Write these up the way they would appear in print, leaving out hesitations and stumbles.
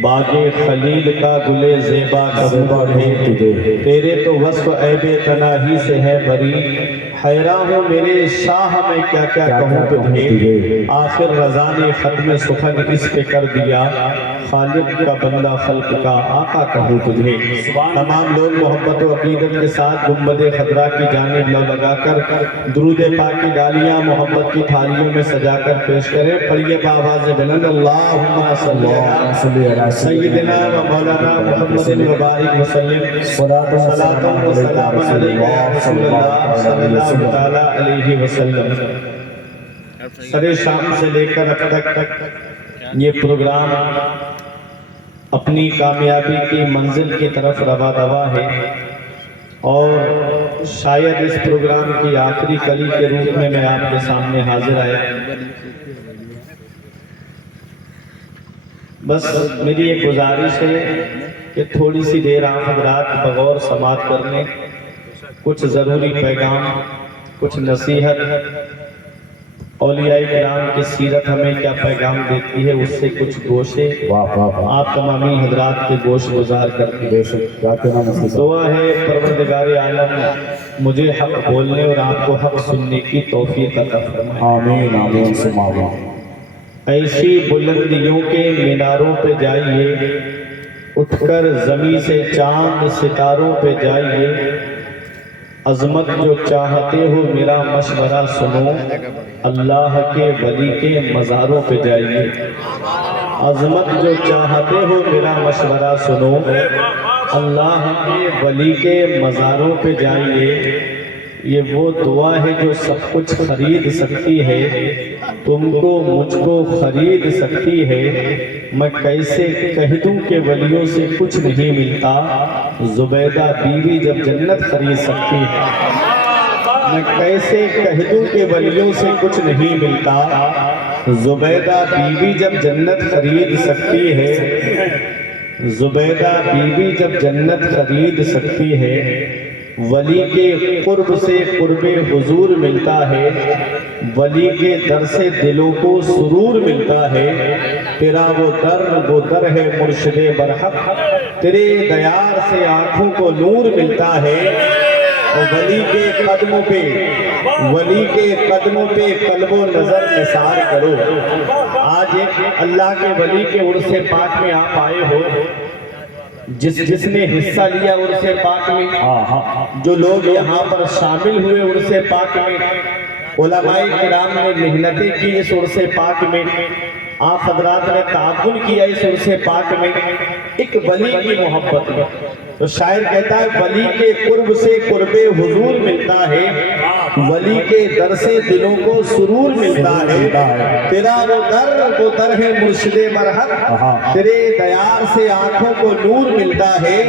باغ خلیل کا گلے زیبا کبو تجھے، تیرے تو وصف عیب تناہی سے ہے بری، حیران ہوں میرے شاہ میں کیا کیا کہوں تجھے، آخر رضا نے ختم سخن اس پہ کر دیا، خالق کا بندہ خلق کا آقا کہوں تجھے۔ تمام لوگ محبت و عقیدت کے ساتھ گنبد خضرا کی جانب لو لگا کر درود پاک کی ڈالیاں محبت کی تھالیوں میں سجا کر پیش کریں۔ پڑھیے بآواز بلند اللہم صلی علی سیدنا و مولانا محمد و بارک وسلم، صلاۃ و سلام علیکہ یا رسول اللہ صلی اللہ تعالیٰ علیہ وسلم۔ سر شام سے لے کر اب تک یہ پروگرام اپنی کامیابی کی منزل کی طرف رواں دوا ہے، اور شاید اس پروگرام کی آخری کڑی کے روپ میں میں آپ کے سامنے حاضر آیا۔ بس میری ایک گزارش ہے کہ تھوڑی سی دیر آپ حضرات بغور سماعت کرنے، کچھ ضروری پیغام، کچھ نصیحت، اولیاء کرام کی سیرت ہمیں کیا پیغام دیتی ہے، اس سے کچھ گوشے آپ تمامی حضرات کے گوش گزار کرتے ہیں۔ دعا ہے پروردگار عالم مجھے حق بولنے اور آپ کو حق سننے کی توفیق عطا فرمائے۔ آمین آمین ثم آمین۔ ایسی بلندیوں کے میناروں پہ جائیے، اٹھ کر زمین سے چاند ستاروں پہ جائیے، عظمت جو چاہتے ہو میرا مشورہ سنو، اللہ کے ولی کے مزاروں پہ جائیے۔ عظمت جو چاہتے ہو میرا مشورہ سنو، اللہ کے ولی کے مزاروں پہ جائیے۔ یہ وہ دعا ہے جو سب کچھ خرید سکتی ہے، تم کو مجھ کو خرید سکتی ہے۔ میں کیسے کہہ دوں کہ ولیوں سے کچھ نہیں ملتا، زبیدہ بیوی جب جنت خرید سکتی ہے۔ میں کیسے کہہ دوں کہ ولیوں سے کچھ نہیں ملتا، زبیدہ بیوی جب جنت خرید سکتی ہے۔ زبیدہ بیوی جب جنت خرید سکتی ہے، ولی کے قرب سے قرب حضور ملتا ہے، ولی کے در سے دلوں کو سرور ملتا ہے۔ تیرا وہ در ہے مرشد برحق، تیرے دیار سے آنکھوں کو نور ملتا ہے۔ ولی کے قدموں پہ قلب و نظر نثار کرو۔ آج ایک اللہ کے ولی کے عرص پاک میں آپ آئے ہو، جس نے حصہ لیا عرص پاک میں، جو لوگ یہاں پر شامل ہوئے عرص پاک میں، علماء کرام نے محنتیں کی اس عرص پاک میں، آپ حضرات نے تعاون کیا اس عرص پاک میں، ایک ولی کی محبت میں۔ تو شاعر کہتا ہے ولی کے قرب سے قرب حضور ملتا ہے، ولی کے در سے دلوں کو سرور ملتا ہے۔ تیرا وہ در ہے مرشد برحق، تیرے دیار سے آنکھوں کو نور ملتا ہے،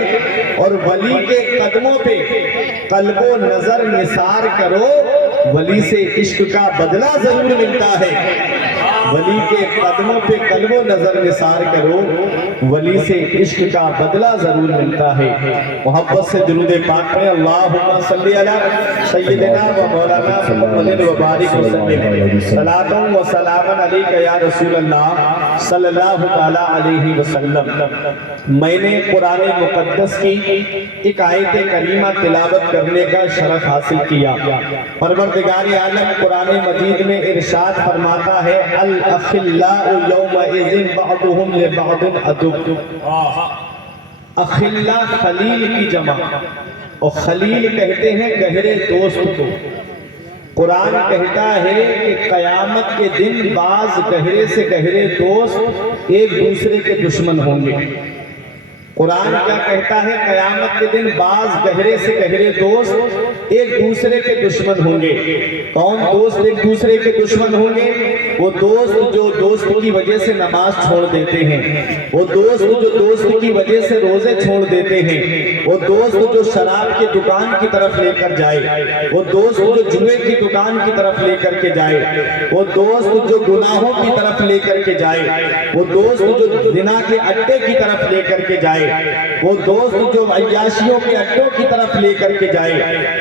اور ولی کے قدموں پہ قلب و نظر نثار کرو، ولی سے عشق کا بدلہ ضرور ملتا ہے۔ ولی کے قدموں پہ قلب و نظر نثار کرو، ولی سے عشق کا بدلہ ضرور ملتا ہے۔ محبت سے درود پاک میں اللہم صلی علی سیدنا و مولانا محمد و بارک وسلم، صلاۃ و سلام علیکہ یا رسول اللہ صلی اللہ تعالیٰ علیہ وسلم۔ میں نے قرآن مقدس کی ایک آیت کریمہ تلاوت کرنے کا شرف حاصل کیا۔ پروردگار عالم قرآن مجید میں ارشاد فرماتا ہے الاخلاء یومئذ بعضهم لبعض عدو۔ اخلاء خلیل کی جمع، اور خلیل کہتے ہیں گہرے دوست کو۔ قرآن کہتا ہے کہ قیامت کے دن بعض گہرے سے گہرے دوست ایک دوسرے کے دشمن ہوں گے۔ قرآن کیا کہتا ہے؟ قیامت کے دن بعض گہرے سے گہرے دوست ایک دوسرے کے دشمن ہوں گے۔ کون دوست ایک دوسرے کے دشمن ہوں گے؟ وہ دوست جو دوست کی وجہ سے نماز چھوڑ دیتے ہیں، وہ دوست جو دوست کی وجہ سے روزے چھوڑ دیتے ہیں، وہ دوست جو شراب کی دکان کی طرف لے کر جائے، وہ دوست جو جوئے کی دکان کی طرف لے کر کے جائے، وہ دوست جو گناہوں کی طرف لے کر کے جائے، وہ دوست جو زنا کے اڈے کی طرف لے کر کے جائے، وہ دوست جو عیاشیوں کے اڈوں کی طرف لے کر کے جائے۔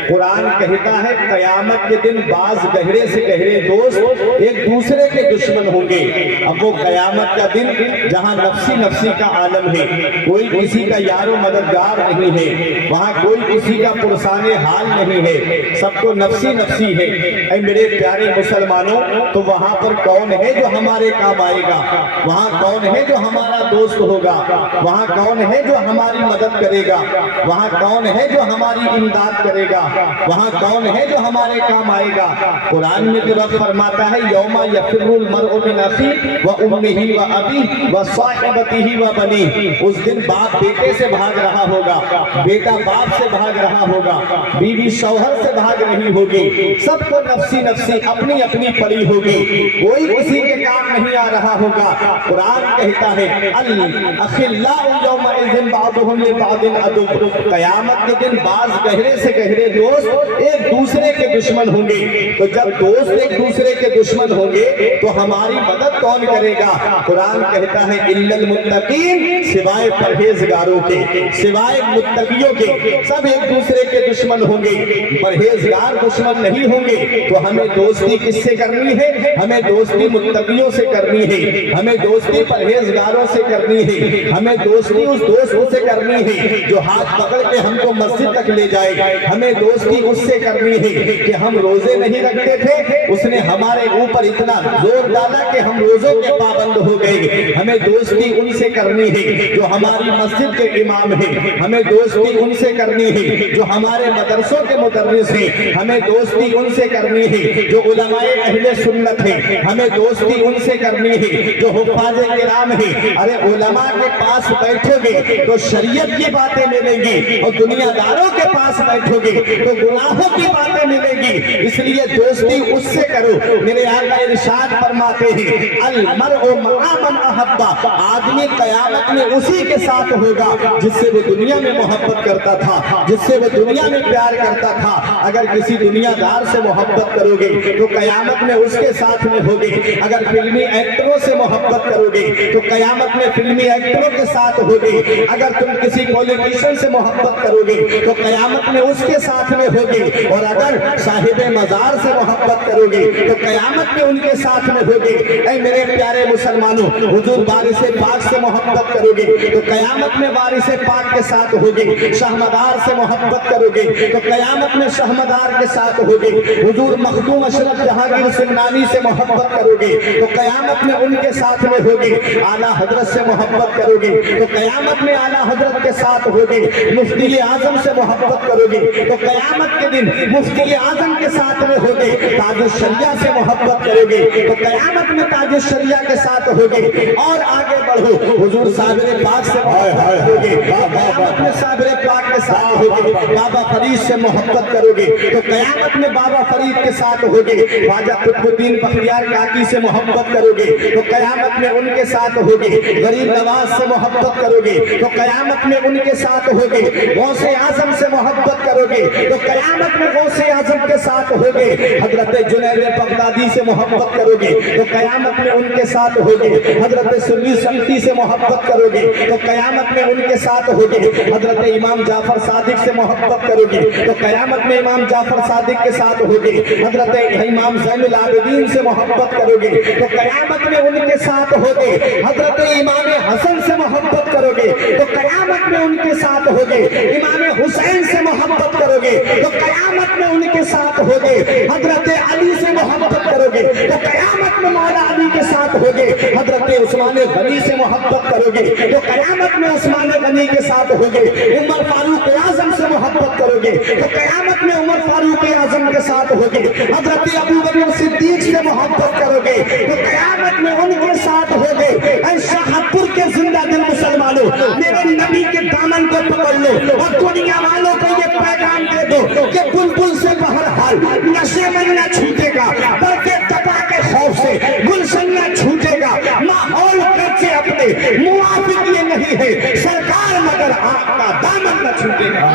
قرآن کہتا ہے قیامت کے دن بعض گہرے سے گہرے دوست ایک دوسرے کے دشمن ہوں گے۔ اب وہ قیامت کا دن جہاں نفسی نفسی کا عالم ہے، کوئی کسی کا یار و مددگار نہیں ہے، وہاں کوئی کسی کا پرسان حال نہیں ہے، سب کو نفسی نفسی ہے۔ اے میرے پیارے مسلمانوں، تو وہاں پر کون ہے جو ہمارے کام آئے گا؟ وہاں کون ہے جو ہمارا دوست ہوگا؟ وہاں کون ہے جو ہماری مدد کرے گا؟ وہاں کون ہے جو ہماری امداد کرے گا؟ وہاں کون ہے جو ہمارے کام آئے گا؟ قرآن میں جو رب فرماتا ہے یوم یفر المرء من اخیہ وامہ وابیہ وصاحبتہ وبنیہ، اس دن باپ بیٹے سے بھاگ رہا ہوگا، بیٹا باپ سے بھاگ رہا ہوگا، بیوی شوہر سے بھاگ رہی ہوگی، سب کو نفسی نفسی اپنی اپنی پڑی ہوگی، کوئی کسی کے کام نہیں آ رہا ہوگا۔ قرآن کہتا ہے الاخلاء یومئذ بعضهم لبعض عدو، قیامت کے دن بعض گہرے سے گہرے دوست ایک دوسرے کے دشمن ہوں گے۔ تو جب دوست ایک دوسرے کے دشمن ہوں گے تو ہماری مدد کون کرے گا؟ قرآن کہتا ہے الا المتقین، سوائے پرہیزگاروں کے، سوائے متقیوں کے، سب ایک دوسرے کے دشمن ہوں گے۔ پرہیزگار دشمن نہیں ہوں گے تو ہمیں دوستی کس سے کرنی ہے؟ ہمیں دوستی متقیوں سے کرنی ہے، ہمیں دوستی پرہیزگاروں سے کرنی ہے، ہمیں دوستی اس دوست سے کرنی ہے جو ہاتھ پکڑ کے ہم کو مسجد تک لے جائے، ہمیں دوستی اس سے کرنی ہے کہ ہم روزے نہیں رکھتے تھے، اس نے ہمارے اوپر اتنا زور ڈالا کہ ہم روزوں کے پابند ہو گئے، ہمیں دوستی ان سے کرنی ہے جو ہماری مسجد کے امام ہیں، ہمیں دوستی ان سے کرنی ہے جو ہمارے مدرسوں کے مدرس ہیں، ہمیں دوستی ان سے کرنی ہے جو علماء اہل سنت ہیں، ہمیں دوستی ان سے کرنی ہے جو حفاظ کرام ہیں۔ ارے علماء کے پاس بیٹھو گے تو شریعت کی باتیں ملیں گی، اور دنیا داروں کے پاس بیٹھو گے تو گناہوں کی باتیں ملیں گی، اس لیے دوستی اس سے کرو۔ میرے آقا ارشاد فرماتے ہیں المرء مع من احب، آدمی قیامت میں اسی کے ساتھ ہوگا جس سے وہ دنیا میں محبت کرتا تھا، جس سے وہ دنیا میں پیار کرتا تھا۔ اگر کسی دنیا دار سے محبت کرو گے تو قیامت میں اس کے ساتھ میں ہوگے، اگر فلمی ایکٹروں سے محبت کرو گے تو قیامت میں فلمی ایکٹروں کے ساتھ ہوگے، اگر تم کسی پولیٹیشین سے محبت کرو گے تو قیامت میں اس کے ساتھ میں ہوگے، اور اگر صاحب مزار سے محبت کرو گے تو قیامت میں ان کے ساتھ میں ہوگے۔ اے میرے پیارے مسلمانوں، حضور وارث پاک سے محبت کرو گے تو قیامت میں وارث پاک کے ساتھ ہوگے، شہمدار سے محبت کرو گے تو قیامت میں شہمدار کے ساتھ ہوگے، حضور مخدوم اشرف جہانگیر سمنانی سے محبت کرو گے تو قیامت میں ان کے ساتھ میں ہوگے، اعلیٰ حضرت سے محبت کرو گے تو قیامت میں اعلیٰ حضرت کے ساتھ ہوگے، مفتی اعظم سے محبت کرو گے تو قیامت کے دن مفتی اعظم کے ساتھ میں ہوگے، تاج الشریعہ سے محبت کرو گے تو قیامت میں تاج الشریعہ کے ساتھ ہوگے، اور آگے بڑھو حضور صابر پاک سے محبت کرو گے، قیامت میں صابر پاک کے ساتھ ہوگے، بابا فرید سے محبت کرو گے تو قیامت میں بابا فرید کے ساتھ ہوگے، خواجہ قطب الدین بختیار کاکی سے محبت کرو گے تو قیامت میں ان کے ساتھ ہوگے، غریب نواز سے محبت کرو گے تو قیامت میں ان کے ساتھ ہوگے، غوث اعظم سے محبت کرو گے تو قیامت میں غوث اعظم کے ساتھ ہوگے، حضرت جنید بغدادی سے محبت کرو گے تو قیامت میں ان کے ساتھ ہوگے، حضرت سنی سمتی سے محبت کرو گے تو قیامت میں ان کے ساتھ ہوگے، حضرت امام جعفر صادق سے محبت کرو گے تو قیامت میں امام جعفر صادق کے ساتھ ہوگے، حضرت امام زین العابدین سے محبت کرو گے تو قیامت میں ان کے ساتھ ہوگے، حضرت امام حسن سے محبت کرو گے تو قیامت میں ان کے ساتھ ہوگے، امام حسین سے محبت کرو گے تو قیامت میں ان کے ساتھ ہوگے، حضرت علی سے محبت کرو گے تو قیامت میں مولا علی کے ساتھ ہوگے، حضرت عثمان غنی سے محبت کرو گے تو قیامت میں عثمان غنی کے ساتھ ہوگے، عمر فاروق اعظم سے محبت کرو گے تو قیامت میں عمر فاروق اعظم کے ساتھ ہوگے، حضرت ابو بکر صدیق سے محبت کرو گے تو قیامت میں ان کے ساتھ ہوگے۔ اے شاہپور کے زندہ دل مسلمانوں، میرے نبی کے دامن کو پکڑ لو اور دنیا والوں کو یہ پیغام دے دو کہ بلبل سے بہرحال نشے میں نہ چھوٹے گا، برکے تباہ کے خوف سے گلشن نہ چھوٹے گا، ماحول سے اپنے موافق یہ نہیں ہے سرکار مگر آپ کا دامن نہ چھوٹے گا۔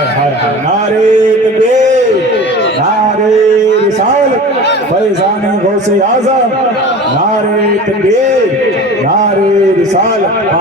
نعرہ تکبیر، نعرہ رسالت، فیضان غوث اعظم، نعرہ تکبیر، نعرہ رسالت۔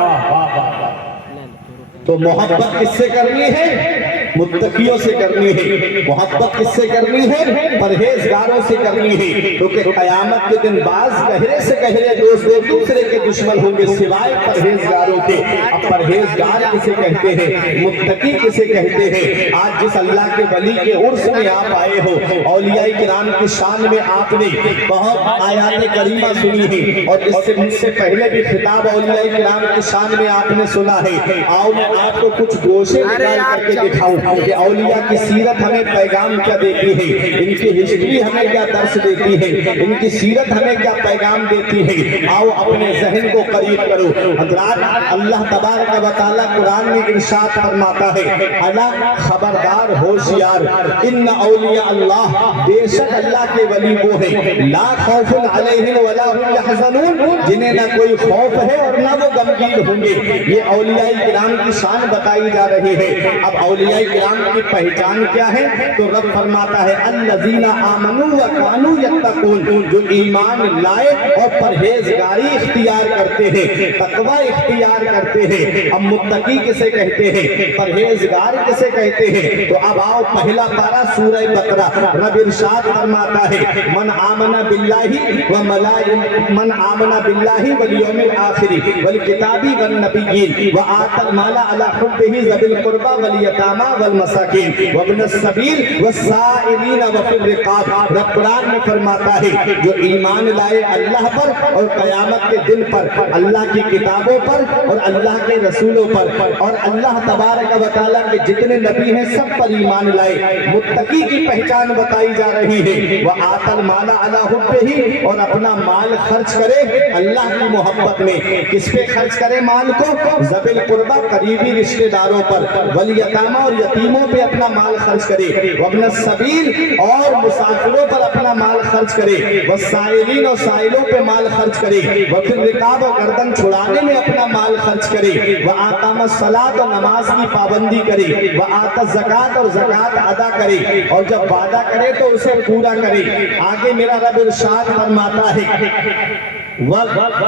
तो मोहब्बत किससे करनी है? मुत्तकियों से करनी है। मोहब्बत किससे करनी है? परहेजगारों से करनी है, क्योंकि कयामत के दिन बाज गहरे से गहरे दोस्त एक दूसरे के दुश्मन होंगे सिवाय परहेजगारों के। अब परहेजगार किसे कहते हैं? मुत्तकी किसे कहते हैं? आज जिस अल्लाह के वली के उर्स में आप आए हो, औलिया किराम की शान में आपने बहुत आयात करीमा सुनी है, और इससे पहले भी खिताब औलिया किराम की शान में आपने सुना है। आओ मैं आपको कुछ गोशे निकाल करके दिखाऊं कि औलिया की सीरत हमें पैगाम क्या देती है, इनकी हिस्ट्री हमें क्या दर्श देती है, इनकी सीरत हमें क्या पैगाम देती है। आओ अपने जहन को करीब करो। हज़रात, अल्लाह तबारक व तआला कुरान में इरशाद फरमाता है, अला खबरदार होशियार, इन्न औलिया अल्लाह, बेशक अल्लाह के वली वो है, ला खौफुन अलैहिम वला हुम यहज़नून, जिन्हें ना कोई खौफ है और ना वो गमगीन होंगे। ये औलिया किराम की शान बताई जा रही है। अब औलिया किराम की पहचान क्या है? तो रब फरमाता है, अल्लज़ीना आमनू व कानू यत्तकून, जो ईमान लाए और परहेजगारी इख्तियार करते हैं, तकवा इख्तियार करते हैं। अब मुत्तकी किसे कहते हैं? परहेजगार किसे कहते हैं? तो अब आओ पहला पारा सूरह बकरा, रब इरशाद फरमाता है, मन आमना बिल्लाहि व मन आमना बिल्लाहि वल यौमिल आखिरी वल किताबी वन नबिय्यीन व आतल माला अला हुब्बिही ज़बिल कुर्बा वल यतामा वल मसाकिन वब्न सबील वस्साइलीन व फिर रिकाब। रब कुरान में फरमाता है, जो ईमान लाए अल्लाह पर और क़यामत के दिन पर, अल्लाह की किताबों पर और अल्लाह के रसूलों पर, और अल्लाह तबारक व तआला के जितने नबी हैं सब पर ईमान लाए। मुत्तकी की पहचान बताई जा रही है, वह आतल माला अला हुब्बिही, और अपना माल खर्च करे अल्लाह की मोहब्बत में। किस पे खर्च करे माल को? ज़बिल कुर्बा, करीबी रिश्तेदारों पर, वल यतामा, और यतीमों पे अपना माल खर्च करे, वब्न सबील, और मुसाफिरों पर अपना माल खर्च करे, वस्साइलीन, और साइलों पे माल खर्च करे, वफिर रिकाब, और गर्दन छुड़ाने में अपना माल खर्च करे, व आकाम सलात, और नमाज की पाबंदी करे, व आता ज़कात, और ज़कात अदा करे, और जब वादा करे तो उसे पूरा करे। आगे मेरा रब इरशाद फरमाता है,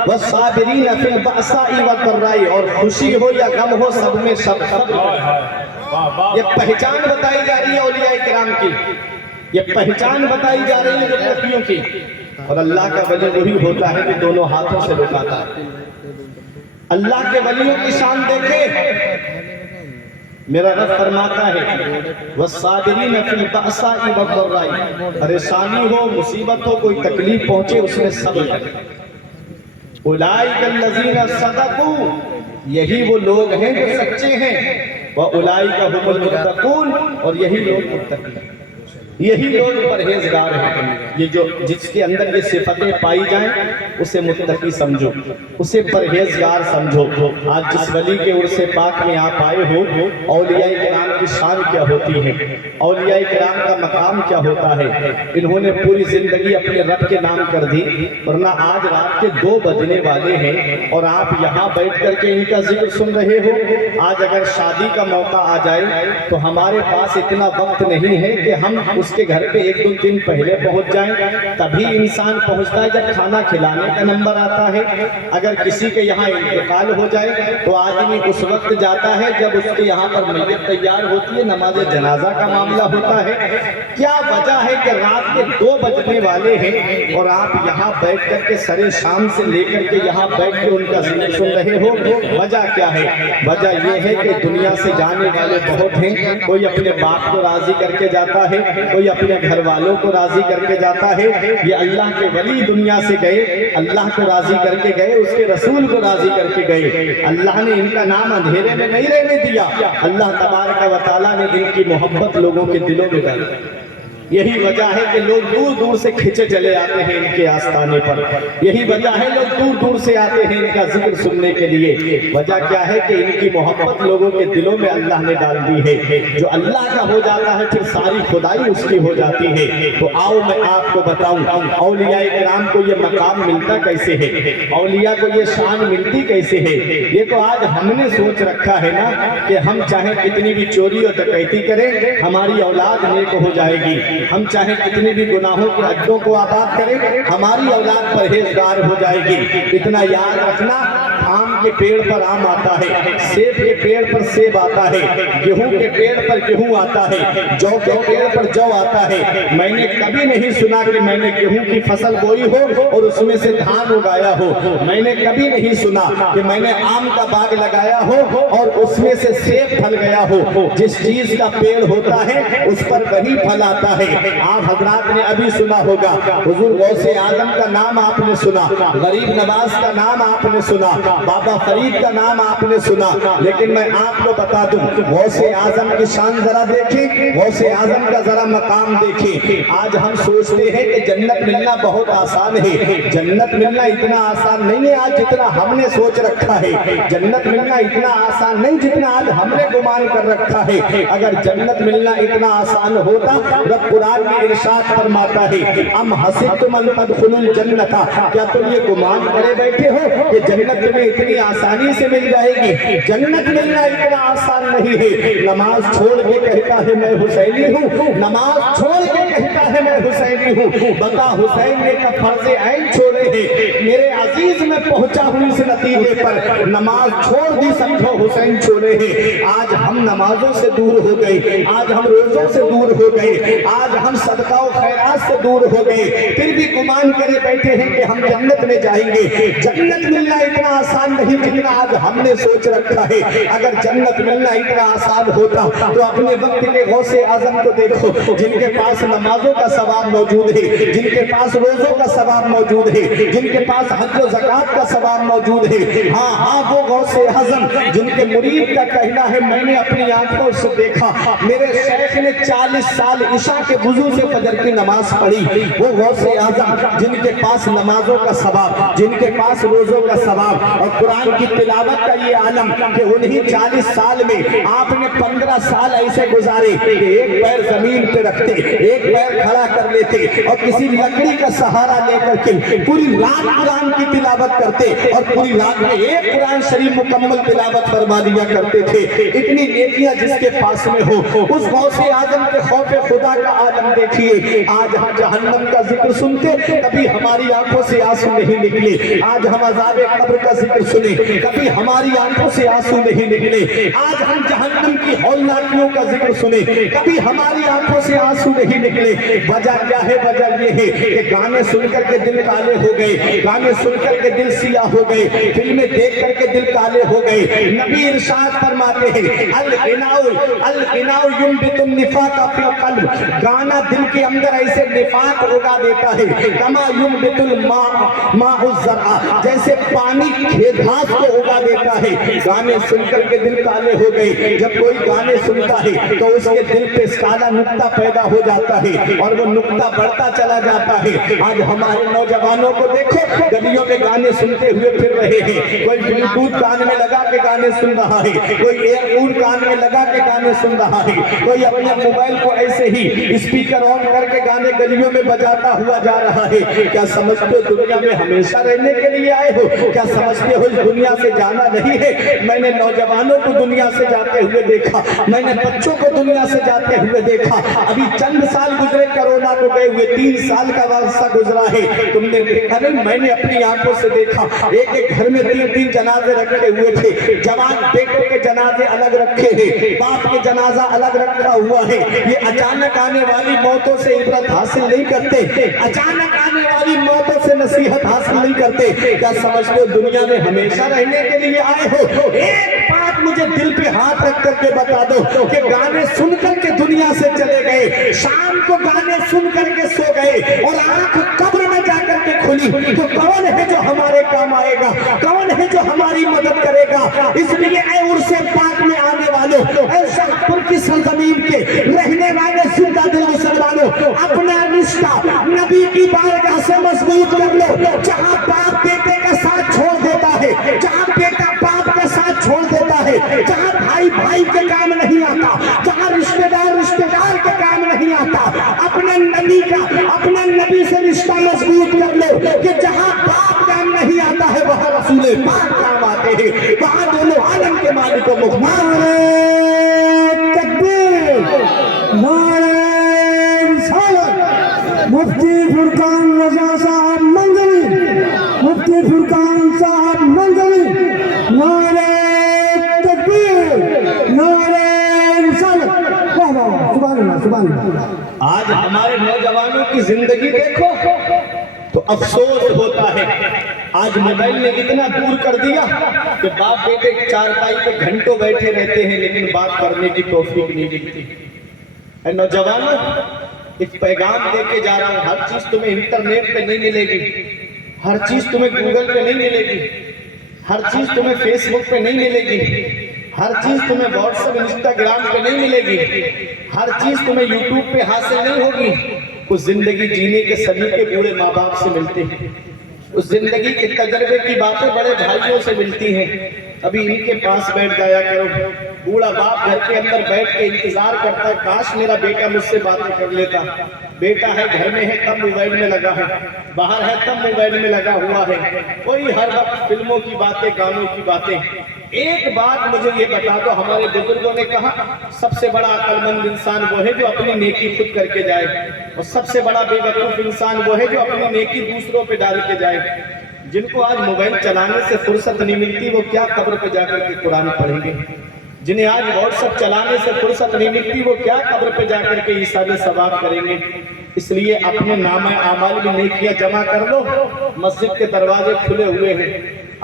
वस्साबिरीन फिल बअसाई वद्दर्राई, और खुशी हो या गम हो सब में सब। ये पहचान बताई जा रही है औलिया किराम की, ये पहचान बताई जा रही है मुत्तकियों की। और अल्लाह का वली वही होता है कि दोनों हाथों से रुकाता है। अल्लाह के वलियों की शान देखे, मेरा रब फरमाता है, वस्साबिरीन फिल बअसाई वद्दर्राई, परेशानी हो, मुसीबत हो, कोई तकलीफ पहुंचे, उसमें सब्र करें। उलाइकल्लज़ीना सदक़ू, यही वो लोग हैं जो सच्चे हैं, व उलाइका हुमुल मुत्तक़ून, और यही लोग मुत्तकी हैं, यही लोग परहेजगार हैं। ये जो जिसके अंदर ये सिफतें पाई जाएं उसे मुत्तकी समझो, उसे परहेजगार समझो। आज जिस वली के उर्से पाक में आप आए हो, औलिया किराम की शान क्या होती है, औलिया किराम का मकाम क्या होता है। इन्होंने पूरी जिंदगी अपने रब के नाम कर दी, वरना आज रात के 2 बजने वाले हैं और आप यहाँ बैठ करके इनका जिक्र सुन रहे हो। आज अगर शादी का मौका आ जाए तो हमारे पास इतना वक्त नहीं है कि हम उसके घर पे 1-2 दिन पहले पहुंच जाएं। तभी इंसान पहुंचता है जब खाना खिलाने का नंबर आता है। अगर किसी के यहाँ इंतकाल हो जाए तो आदमी उस वक्त जाता है जब उसके यहाँ पर मैयत तैयार होती है, नमाज जनाजा का मामला होता है। क्या वजह है कि रात के 2 बजने वाले हैं और आप यहाँ बैठ करके सरे शाम से लेकर के यहाँ बैठ के उनका जिक्र सुन रहे हो? वजह क्या है? वजह यह है कि दुनिया से जाने वाले बहुत हैं। कोई अपने बाप को राजी करके जाता है, कोई अपने घर वालों को राजी करके जाता है। ये अल्लाह के वली दुनिया से गए, अल्लाह को राजी करके गए, उसके रसूल को राजी करके गए। अल्लाह ने इनका नाम अंधेरे में नहीं रहने दिया, अल्लाह तबारक व तआला ने इनकी मोहब्बत लोगों के दिलों में डाली। यही वजह है कि लोग दूर दूर से खिंचे चले आते हैं इनके आस्थाने पर। यही वजह है लोग दूर दूर से आते हैं इनका जिक्र सुनने के लिए। वजह क्या है कि इनकी मोहब्बत लोगों के दिलों में अल्लाह ने डाल दी है। जो अल्लाह का हो जाता है फिर सारी खुदाई उसकी हो जाती है। तो आओ मैं आपको बताऊं औलिया किराम को ये मकाम मिलता कैसे है, औलिया को ये शान मिलती कैसे है। ये तो आज हमने सोच रखा है ना कि हम चाहे कितनी भी चोरी और डकैती करें हमारी औलाद नेक हो जाएगी, हम चाहे कितनी भी गुनाहों के अड्डों को आबाद करें हमारी औलाद परहेजगार हो जाएगी। इतना याद रखना, थाम के पेड़ पर आम आता है, सेब के पेड़ पर सेब आता है, गेहूं के पेड़ पर गेहूं आता है, जौ के पेड़ पर जौ आता है। मैंने कभी नहीं सुना कि मैंने गेहूं की फसल बोई हो और उसमें से धान उगाया हो। मैंने कभी नहीं सुना कि मैंने आम का बाग लगाया हो और उसमें से सेब फल गया हो। जिस चीज का पेड़ होता है उस पर वही फल आता है। आप हजरात ने अभी सुना होगा, हुजूर गौसे आजम का नाम आपने सुना, गरीब नवाज का नाम आपने सुना, बाबा फरीद का नाम आपने सुना, लेकिन मैं आपको बता दूं, गौसे आजम की शान जरा देखें, गौसे आजम का जरा मकाम देखें। आज हम सोचते हैं कि जन्नत मिलना बहुत आसान है। जन्नत मिलना इतना आसान नहीं है आज जितना हमने सोच रखा है। जन्नत मिलना इतना आसान नहीं जितना आज हमने गुमान कर रखा है। अगर जन्नत मिलना इतना आसान होता, रब कुरान में इरशाद फरमाता है, अम हसिबतुम अन तदखुलुल जन्नता, क्या तुम ये गुमान करे बैठे हो कि जन्नत तुम्हें इतनी आसानी से मिल जाएगी? जन्नत मिलना इतना आसान नहीं है। नमाज छोड़ के कहता है मैं हुसैनी हूँ, नमाज छोड़ के कहता है मैं हुसैनी हूँ। बता हुसैन ने कब फर्ज़े ऐन छोड़े हैं? मेरे अजीज में पहुंचा हूँ इस नतीजे पर, नमाज छोड़ दी समझो हुसैन छोड़े हैं। आज हम नमाजों से दूर हो गए, आज हम रोजों से दूर हो गए, आज हम सदका और खैरात से दूर हो गए, फिर भी गुमान करे बैठे हैं कि हम जन्नत में जाएंगे। जन्नत मिलना इतना आसान नहीं जितना आज हमने सोच रखा है। अगर जन्नत मिलना इतना आसान होता तो अपने वक्त के गौसे आजम को देखो, जिनके पास नमाजों का सवाब मौजूद है, जिनके पास रोजों का सवाब मौजूद है, जिनके पास हज और ज़कात का सवाब मौजूद है। हाँ हाँ, वो गौसे आजम जिनके मुरीद का कहना है मैंने अपनी आंखों से देखा, मेरे शेख ने 40 साल इशा के वुजू से फजर की नमाज पढ़ी। वो गौसे आजम जिनके पास नमाजों का सवाब, जिनके पास रोजों का सवाब और कुरान की तिलावत का ये आलम कि उन्हीं 40 साल में आपने 15 साल ऐसे गुजारे कि एक पैर जमीन पे रखते, एक पैर खड़ा कर लेते और किसी लकड़ी का सहारा लेकर के पूरी रात कुरान की तिलावत करते और पूरी रात में एक कुरान शरीफ मुकम्मल तिलावत फरमा दिया करते थे। इतनी नेकियां जिसके पास में हो, उस गौसे आजम के खौफे खुदा का आलम देखिए। आज हम जहन्नम का जिक्र सुनते कभी हमारी आंखों से आंसू नहीं निकले, आज हम अज़ाबे कब्र का जिक्र सुने कभी हमारी आंखों से आंसू नहीं निकले, आज हम जहन्नम की हौलनाकियों का जिक्र सुने कभी हमारी आंखों से आंसू नहीं निकले। वजह क्या है? वजह ये है कि गाने सुनकर के दिल काले हो गए, गाने सुनकर के दिल सिया हो गए, फिल्में देख करके दिल काले हो गए। नबी इरशाद फरमाते हैं अल-गिनाउ युंबितुन निफाका फिल क़ल्ब, गाना दिल के अंदर ऐसे निफाक उगा देता है, कमा युंबितुल माउज़ ज़रअ, जैसे पानी घास को उगा देता है। गाने सुनकर के दिल काले हो गए। जब कोई गाने सुनता है तो उसके दिल पे काला नुक्ता पैदा हो जाता है और वो नुक्ता बढ़ता चला जाता है। आज हमारे नौजवानों को देखो, गलियों में गाने सुनते हुए फिर रहे हैं। कोई ब्लूटूथ कान में लगा के गाने सुन रहा है, कोई एयरफोन कान में लगा के गाने सुन रहा है, कोई अपने मोबाइल को ऐसे ही स्पीकर ऑन करके गाने गलियों में बजाता हुआ जा रहा है। क्या समझते हो दुनिया में हमेशा रहने के लिए आए हो? क्या समझते हो इस दुनिया से जाना नहीं है? मैंने नौजवानों को दुनिया से जाते हुए देखा, मैंने बच्चों को दुनिया से जाते हुए देखा। अभी चंद साल गुजरे कोरोना को गए हुए, 3 साल का वारसा गुजरा है। तुमने देखा नहीं? मैंने अपनी आंखों से देखा, एक एक घर में 3-3 जनाजे रखे हुए थे। जवान बेटों के जनाजे अलग रखे हैं, बाप के जनाजा अलग रखा हुआ है। ये अचानक आने वाली मौतों से इबरत हासिल नहीं करते, अचानक आने वाली मौतों से नसीहत हासिल नहीं करते। क्या समझते हो दुनिया में हमेशा रहने के लिए आए हो? एक बात मुझे दिल पे हाथ रख करके बता दो कि गाने सुन करके दुनिया से चले गए, शाम को गाने सुन करके सो गए और आंख कब्र में जाकर के खुली, तो कौन है जो हमारे काम आएगा? कौन है जो हमारी मदद करेगा? इसलिए ऐ उर्से पाक में आने वालों, ऐ शाहपुर की सरजमीन के रहने वाले जिंदा दिल मुसलमानों, अपना रिश्ता नबी की बारगाह से मजबूत कर लो। जहां बाप बेटे का साथ छोड़ देता है, जहां बेटा बाप का साथ छोड़ देता है, जहां भाई भाई के काम नहीं आता, जहां रिश्तेदार रिश्तेदार के काम नहीं आता, अपने नबी का, अपने नबी से रिश्ता मजबूत कर लो कि जहां बाप काम नहीं आता है वहां रसूल पाक काम आते हैं, वहां दोनों आलम के मालिक को मुफ्ती फुरकान रजा साहब मंगवी, मुफ्ती फुरकान साहब मंगवी। सुभान अल्लाह। आज हमारे नौजवानों की जिंदगी देखो तो अफसोस होता है। आज मोबाइल ने इतना दूर कर दिया कि बाप बेटे चारपाई पे घंटों बैठे रहते हैं, लेकिन बात करने की तौफीक नहीं मिलती। ऐ नौजवानों, एक पैगाम दे के जा रहा हूँ, हर चीज तुम्हें इंटरनेट पे नहीं मिलेगी, हर चीज तुम्हें गूगल पे नहीं मिलेगी, हर चीज तुम्हें फेसबुक पे नहीं मिलेगी, हर चीज तुम्हें व्हाट्सएप इंस्टाग्राम पे नहीं मिलेगी, हर चीज तुम्हें यूट्यूब पे हासिल नहीं होगी। उस जिंदगी जीने के सलीके बूढ़े माँ बाप से मिलते हैं, उस जिंदगी के तजर्बे की बातें बड़े भाइयों से मिलती हैं। अभी इनके पास बैठ जाया करो। बूढ़ा बाप घर के अंदर बैठ के इंतजार करता है, काश मेरा बेटा मुझसे बातें कर लेता। बेटा है घर में है तब मोबाइल में लगा है, बाहर है तब मोबाइल में लगा हुआ है, कोई हर वक्त फिल्मों की बातें, गानों की बातें। एक बात मुझे ये बता दो, हमारे बुजुर्गों ने कहा सबसे बड़ा अक्लमंद इंसान वो है जो अपनी नेकी खुद करके जाए, और सबसे बड़ा बेवकूफ इंसान वो है जो अपनी नेकी दूसरों पे डाल के जाए। जिनको आज मोबाइल चलाने से फुर्सत नहीं मिलती वो क्या कब्र पे जाकर के कुरान पढ़ेंगे? जिन्हें आज व्हाट्सएप चलाने से फुर्सत नहीं मिलती वो क्या कब्र पे जाकर के ईसाने सवाब करेंगे? इसलिए अपने नाम आमाल में नेकियां जमा कर लो। मस्जिद के दरवाजे खुले हुए हैं,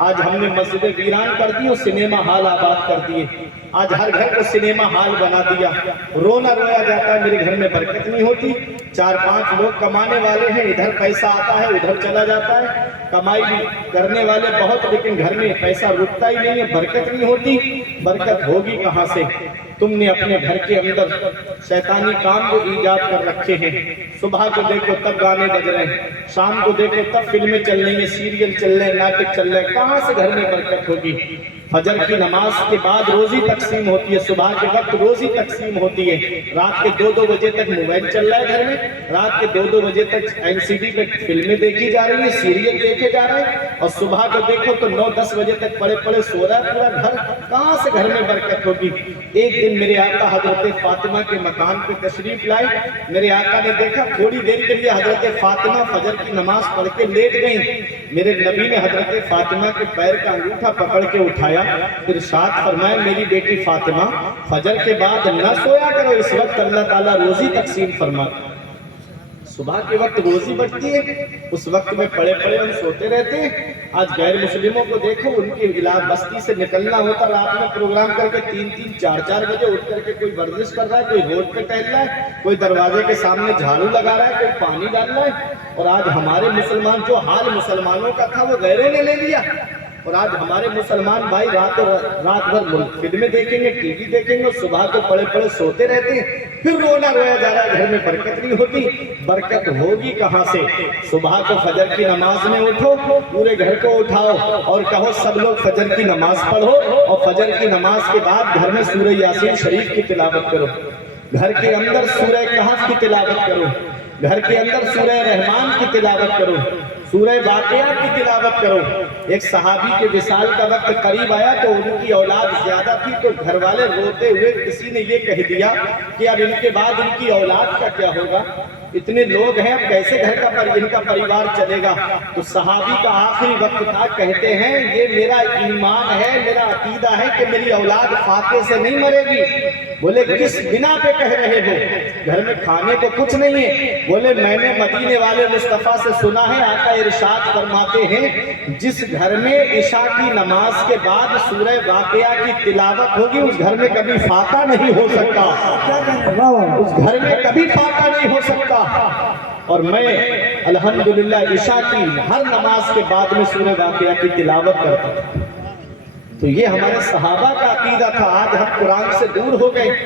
आज हमने मस्जिदें वीरान कर दी और सिनेमा हॉल आबाद कर दिए। आज हर घर को सिनेमा हॉल बना दिया। रोना रोया जाता है मेरे घर में बरकत नहीं होती। 4-5 लोग कमाने वाले हैं, इधर पैसा आता है उधर चला जाता है, कमाई भी करने वाले बहुत, लेकिन घर में पैसा रुकता ही नहीं है, बरकत नहीं होती। बरकत होगी कहाँ से? तुमने अपने घर के अंदर शैतानी काम को ईजाद कर रखे हैं। सुबह को देखो तब गाने बज रहे हैं, शाम को देखो तब फिल्में चल रही हैं, सीरियल चल रहे हैं, नाटक चल रहे हैं। कहाँ से घर में बरकत होगी? फजर की नमाज के बाद रोजी तकसीम होती है, सुबह के वक्त रोजी तकसीम होती है। रात के 2-2 बजे तक मोबाइल चल रहा है घर में, रात के 2-2 बजे तक एलसीडी पे फिल्में देखी जा रही है, सीरियल देखे जा रहे हैं, और सुबह को देखो तो 9-10 बजे तक पड़े पड़े सो रहा है पूरा घर। कहाँ से घर में बरकत होगी? एक दिन मेरे आका हजरत फातिमा के मकान पे तशरीफ लाए। मेरे आका ने देखा थोड़ी देर के लिए हजरत फातिमा फजर की नमाज पढ़ के लेट गई। मेरे नबी ने हजरत फातिमा के पैर का अंगूठा पकड़ के उठाया, फिर इरशाद फरमाया, मेरी बेटी फातिमा फजर के बाद न सोया करो, इस वक्त अल्लाह ताला रोजी तकसीम फरमाता है। सुबह के वक्त रोजी बढ़ती है, उस वक्त में पड़े पड़े हम सोते रहते हैं। आज गैर मुस्लिमों को देखो, उनके इलाज बस्ती से निकलना होता, रात में प्रोग्राम करके 3-3, 4-4 बजे उठ करके कोई वर्जिश कर रहा है, कोई रोड पे टहल रहा है, कोई दरवाजे के सामने झाड़ू लगा रहा है, कोई पानी डाल रहा है। और आज हमारे मुसलमान, जो हाल मुसलमानों का था वो गैरों ने ले लिया। और आज हमारे मुसलमान भाई रात भर फिल्में देखेंगे, टीवी देखेंगे, और सुबह को पड़े पड़े सोते रहते हैं। फिर रोना रोया जा रहा है, घर में बरकत नहीं होती। बरकत होगी कहाँ से? सुबह को फजर की नमाज में उठो, पूरे घर को उठाओ और कहो सब लोग फजर की नमाज पढ़ो, और फजर की नमाज के बाद घर में सूरह यासीन शरीफ की तिलावत करो, घर के अंदर सूरह कहफ की तिलावत करो, घर के अंदर सूरह रहमान की तिलावत करो, सूरह वाक़िया की तिलावत करो। एक सहाबी के विसाल का वक्त करीब आया तो उनकी औलाद ज्यादा थी, तो घर वाले रोते हुए किसी ने ये कह दिया कि अब इनके बाद इनकी औलाद का क्या होगा? इतने लोग हैं, अब कैसे घर का इनका परिवार चलेगा? तो सहाबी का आखिरी वक्त था, कहते हैं ये मेरा ईमान है, मेरा अकीदा है कि मेरी औलाद फाके से नहीं मरेगी। बोले किस बिना पे कह रहे हो? घर में खाने को कुछ नहीं है। बोले मैंने मदीने वाले मुस्तफा से सुना है, आका इरशाद फरमाते हैं जिस घर में इशा की नमाज के बाद सूरह वाक़िया की तिलावत होगी उस घर में कभी फाका नहीं हो सकता, उस घर में कभी फाका नहीं हो सकता। और मैं अल्हम्दुलिल्लाह इशा की हर नमाज के बाद में सूरह वाक़िया की तिलावत करता था। तो ये हमारे सहाबा का अकीदा था। आज हम कुरान से दूर हो गए,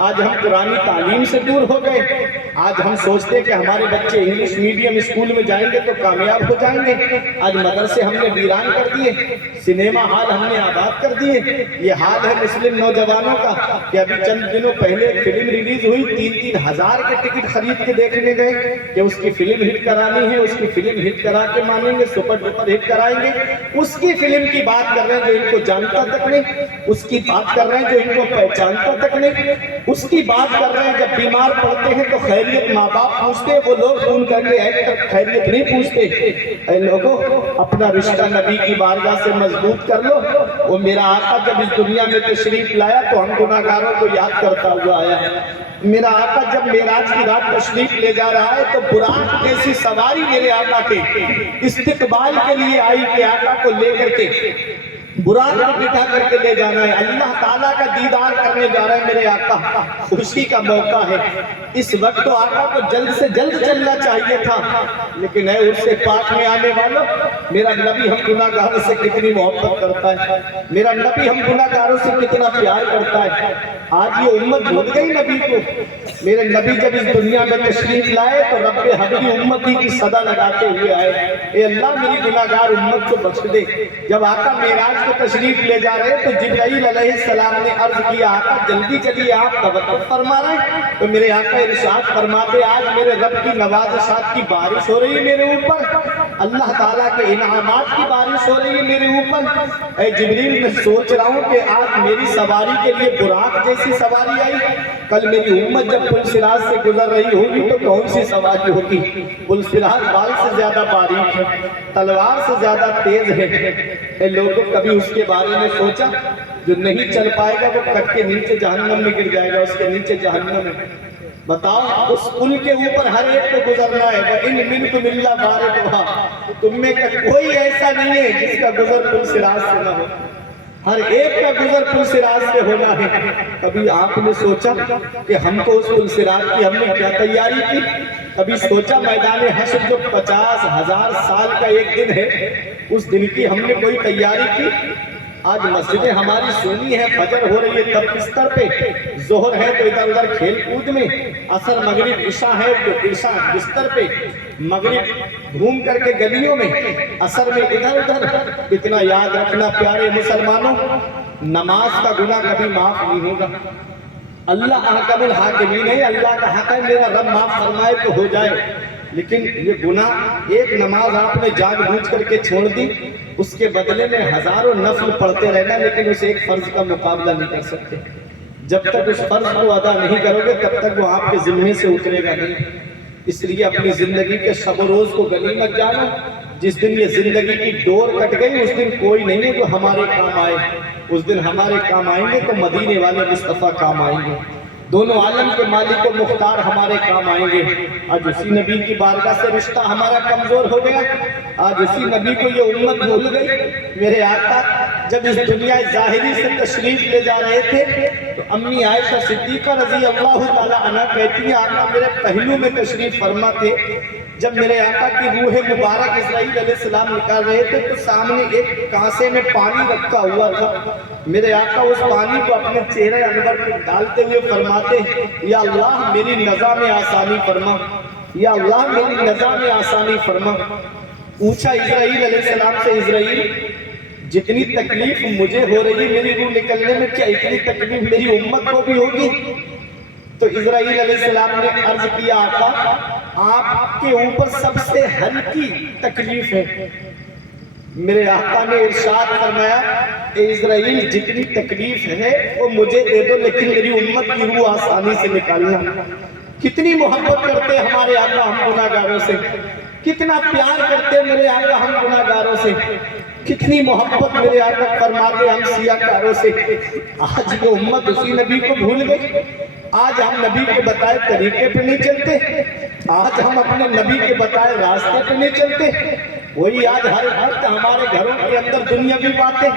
आज हम कुरानी तालीम से दूर हो गए। आज हम सोचते हैं कि हमारे बच्चे इंग्लिश मीडियम स्कूल में जाएंगे तो कामयाब हो जाएंगे। आज मदरसे हमने वीरान कर दिए, सिनेमा हॉल हमने आबाद कर दिए। ये हाल है मुस्लिम नौजवानों का कि अभी चंद दिनों पहले फिल्म रिलीज हुई, 3-3 हज़ार के टिकट खरीद के देखने गए कि उसकी फिल्म हिट करानी है, उसकी फिल्म हिट करा के मानेंगे, सुपर डुपर हिट कराएंगे। उसकी फिल्म की बात कर रहे हैं जो इनको जानता तक नहीं, उसकी बात कर रहे हैं जो इनको पहचानता तक नहीं, उसकी बात कर रहे हैं जब बीमार पड़ते हैं तो खैरियत خیریت ماں باپ پوچھتے، وہ لوگ فون کر کے خیریت نہیں پوچھتے۔ اے لوگوں، اپنا رشتہ نبی کی بارگاہ سے مضبوط کر لو۔ وہ میرا آقا جب اس دنیا میں تشریف لایا تو ہم گناہگاروں کو یاد کرتا ہوا آیا۔ میرا آقا جب معراج کی رات تشریف لے جا رہا ہے تو براق جیسی سواری میرے آقا کے استقبال کے لیے آئی کہ آقا کو لے کر کے براق میں بٹھا کر کے لے جانا ہے، اللہ تعالیٰ کا دیدار کرنے جا رہا ہے میرے آقا، خوشی کا موقع ہے۔ اس وقت تو آقا کو جلد سے جلد چلنا چاہیے تھا، لیکن اے عرص پاک میں آنے والوں، میرا نبی ہم گناہگاروں سے کتنی محبت کرتا ہے، میرا نبی ہم گناہگاروں سے کتنا پیار کرتا ہے۔ آج یہ امت بھول گئی نبی کو۔ میرے نبی جب اس دنیا میں تشریف لائے تو رب حبیبی امتی کی صدا لگاتے ہوئے آئے، اے اللہ میری گناہگار امت کو بخش دے۔ جب آقا معراج کو تشریف لے جا رہے تو جبرائیل علیہ السلام نے عرض کیا، آقا جلدی چلیے، آپ توقف فرما رہے ہیں؟ تو میرے آقا ارشاد فرماتے، آج میرے رب کی نوازشات کی بارش ہو رہی ہے میرے اوپر، اللہ تعالیٰ کے انعامات کی بارش ہو رہی ہے میرے اوپر۔ اے جبریل، میں سوچ رہا ہوں کہ آج میری سواری کے لیے براق جیسی سواری آئی، کل میری امت جب پل صراط سے گزر رہی ہوگی تو کون سی سواری ہوگی؟ پل صراط بال سے زیادہ باریک ہے، تلوار سے زیادہ تیز ہے۔ اے لوگوں، کبھی اس کے بارے میں سوچا؟ جو نہیں چل پائے گا وہ کٹ کے نیچے جہنم میں گر جائے گا، اس کے نیچے جہنم ہے۔ بتاؤ، اس پل کے اوپر ہر ایک کو گزرنا ہے، وَإِن مِّنكُمْ إِلَّا وَارِدُهَا، تم میں کا کوئی ایسا نہیں ہے جس کا گزر پل صراط سے نہ ہو، ہر ایک کا گزر پل صراط سے ہونا ہے۔ کبھی آپ نے سوچا کہ ہم کو اس پل صراط کی ہم نے کیا تیاری کی؟ کبھی سوچا میدان حشر جو 50,000 سال کا ایک دن ہے، اس دن کی ہم نے کوئی تیاری کی؟ آج مسجدیں ہماری سونی ہے، فجر ہو رہی ہے تب بستر پہ، ظہر ہے تو ادھر ادھر کھیل کود میں، عصر مغرب عشاء ہے تو عشاء بستر پہ، مغرب گھوم کر کے گلیوں میں، عصر میں ادھر ادھر۔ اتنا یاد رکھنا پیارے مسلمانوں، نماز کا گناہ کبھی معاف نہیں ہوگا۔ اللہ احکم الحاکمین ہے، اللہ کا حق ہے میرا رب معاف فرمائے تو ہو جائے، لیکن یہ گناہ، ایک نماز آپ نے جان بوجھ کر کے چھوڑ دی، اس کے بدلے میں ہزاروں نفل پڑھتے رہنا، لیکن اس ایک فرض کا مقابلہ نہیں کر سکتے۔ جب تک اس فرض کو ادا نہیں کرو گے تب تک وہ آپ کے ذمے سے اترے گا نہیں۔ اس لیے اپنی زندگی کے شب و روز کو غنیمت جانو۔ جس دن یہ زندگی کی ڈور کٹ گئی اس دن کوئی نہیں ہے جو ہمارے کام آئے، اس دن ہمارے کام آئیں گے تو مدینے والے مصطفیٰ کام آئیں گے، دونوں عالم کے مالک و مختار ہمارے کام آئیں گے۔ آج اسی نبی کی بارگاہ سے رشتہ ہمارا کمزور ہو گیا، آج اسی نبی کو یہ امت بھول گئی۔ میرے آقا جب اس دنیا ظاہری سے تشریف لے جا رہے تھے تو امی عائشہ صدیقہ رضی اللہ تعالیٰ عنہ کہتی ہیں، آقا میرے پہلو میں تشریف فرما تھے، جب میرے آقا کی روح مبارک اسرائیل علیہ السلام نکال رہے تھے تو سامنے ایک کانسے میں پانی رکھا ہوا تھا، میرے آقا اس پانی کو اپنے چہرے انور پر ڈالتے ہوئے فرماتے، یا اللہ میری نزا میں آسانی فرما، یا اللہ میری نزا میں آسانی فرما۔ پوچھا اسرائیل علیہ السلام سے، اسرائیل جتنی تکلیف مجھے ہو رہی ہے میری روح نکلنے میں، کیا اتنی تکلیف میری امت کو بھی ہوگی؟ تو اسرائیل علیہ السلام نے عرض کیا، آقا آپ کے اوپر سب سے ہلکی تکلیف ہے۔ میرے آقا نے ارشاد فرمایا، اے اسرائیل جتنی تکلیف ہے وہ مجھے دے دو، لیکن میری امت کی روح آسانی سے نکالنا۔ کتنی محبت کرتے ہمارے آقا ہم گناہگاروں سے، کتنا پیار کرتے میرے آقا ہم گناہگاروں سے، کتنی محبت میرے آقا فرماتے ہم سیاہکاروں سے۔ آج یہ امت اسی نبی کو بھول گئی، آج ہم نبی کے بتائے طریقے پہ نہیں چلتے، آج ہم اپنے نبی کے بتائے راستے پہ نہیں چلتے۔ وہی آج ہر وقت ہمارے گھروں کے اندر دنیاوی باتیں۔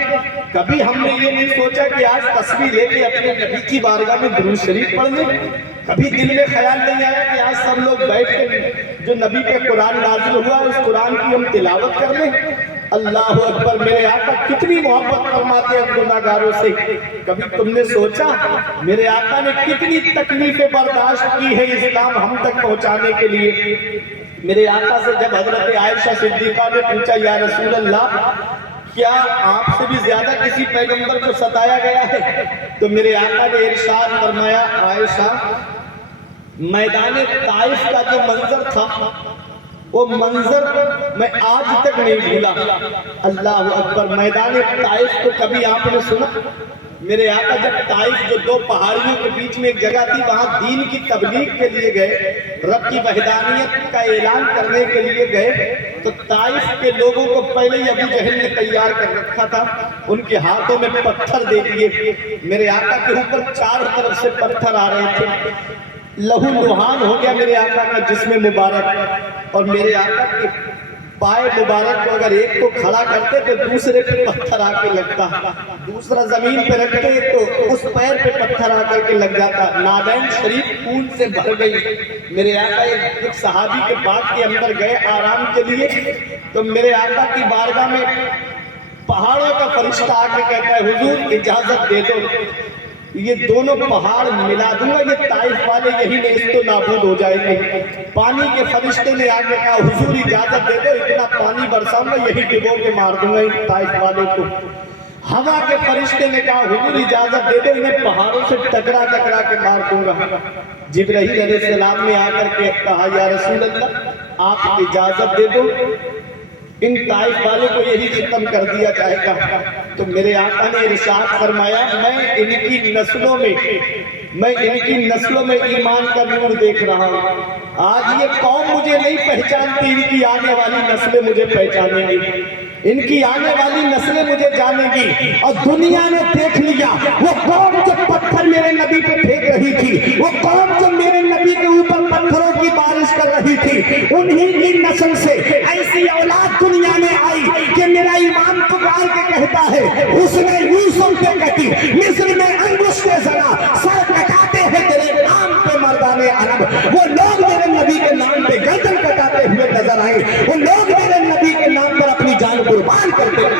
کبھی ہم نے یہ نہیں سوچا کہ آج تسبیح لے کے اپنے نبی کی بارگاہ میں درود شریف پڑھ لیں، کبھی دل میں خیال نہیں آیا کہ آج سب لوگ بیٹھ کے جو نبی پہ قرآن نازل ہوا اس قرآن کی ہم تلاوت کر لیں۔ اللہ اکبر، میرے آقا کتنی محبت فرماتے ہیں گناہگاروں سے۔ کبھی تم نے سوچا میرے آقا نے کتنی تکلیفیں برداشت کی ہے اسلام ہم تک پہنچانے کے لیے۔ میرے آقا سے جب حضرت عائشہ صدیقہ نے پوچھا، یا رسول اللہ کیا آپ سے بھی زیادہ کسی پیغمبر کو ستایا گیا ہے؟ تو میرے آقا نے ارشاد فرمایا، عائشہ میدان طائف کا جو منظر تھا وہ منظر میں آج تک نہیں بھولا۔ اللہ اکبر، میدان طائف کو کبھی آپ نے سنا؟ میرے آقا جب طائف جو دو پہاڑیوں کے بیچ میں ایک جگہ تھی وہاں دین کی تبلیغ کے لیے گئے، رب کی وحدانیت کا اعلان کرنے کے لیے گئے، تو طائف کے لوگوں کو پہلے ہی ابو جہل نے تیار کر رکھا تھا، ان کے ہاتھوں میں پتھر دے دیے، میرے آقا کے اوپر چاروں طرف سے پتھر آ رہے تھے، لہو لہان ہو گیا میرے آقا کا جسم مبارک، اور میرے آقا کے پائے مبارک کو اگر ایک کو کھڑا کرتے تو دوسرے پہ پتھر آ کے لگتا، دوسرا زمین پہ رکھتے تو اس پیر پہ پتھر آ کر کے لگ جاتا، نالین شریف خون سے بھر گئی۔ میرے آقا ایک صحابی کے باغ کے اندر گئے آرام کے لیے، تو میرے آقا کی بارگاہ میں پہاڑوں کا فرشتہ آ کے کہتا ہے حضور اجازت دے دو، یہ دونوں پہاڑ ملا دوں گا، یہ طائف والے یہی نیست و نابود ہو جائیں گے۔ پانی کے فرشتے نے آ کے کہا حضور اجازت دے دو، اتنا پانی برساؤں گا یہی ڈبو کے مار دوں گا ان طائف والوں کو۔ ہوا کے فرشتے نے کہا حضور اجازت دے دو، انہیں پہاڑوں سے ٹکرا ٹکرا کے مار دوں گا۔ جبرائیل علیہ السلام نے آ کر کے کہا یا رسول اللہ آپ اجازت دے دو، ان طائف والوں کو یہی ختم کر دیا جائے گا۔ تو میرے آقا نے ارشاد فرمایا میں ان کی نسلوں میں ایمان کا نور دیکھ رہا ہوں، آج یہ قوم مجھے نہیں پہچانتی، ان کی آنے والی نسلیں مجھے پہچانیں گی، ان کی آنے والی نسلیں مجھے جانیں گی، اور دنیا نے دیکھ لیا وہ قوم جو پتھر میرے نبی پہ پھینک رہی تھی، وہ قوم جو میرے نبی کے اوپر پتھروں کی بارش کر رہی تھی، انہی کی نسل سے ایسی اولاد دنیا میں آئی کہ میرا ایمان پکار کے کہتا ہے حسن یوسف پہ کہتی مصر میں انگشت زنا سر کٹاتے ہیں تیرے نام پہ مردان عرب، وہ لوگ میرے نبی کے نام پہ گردن کٹاتے ہوئے نظر آئے، وہ لوگ میرے نبی کے نام پر اپنی جان قربان کرتے ہیں۔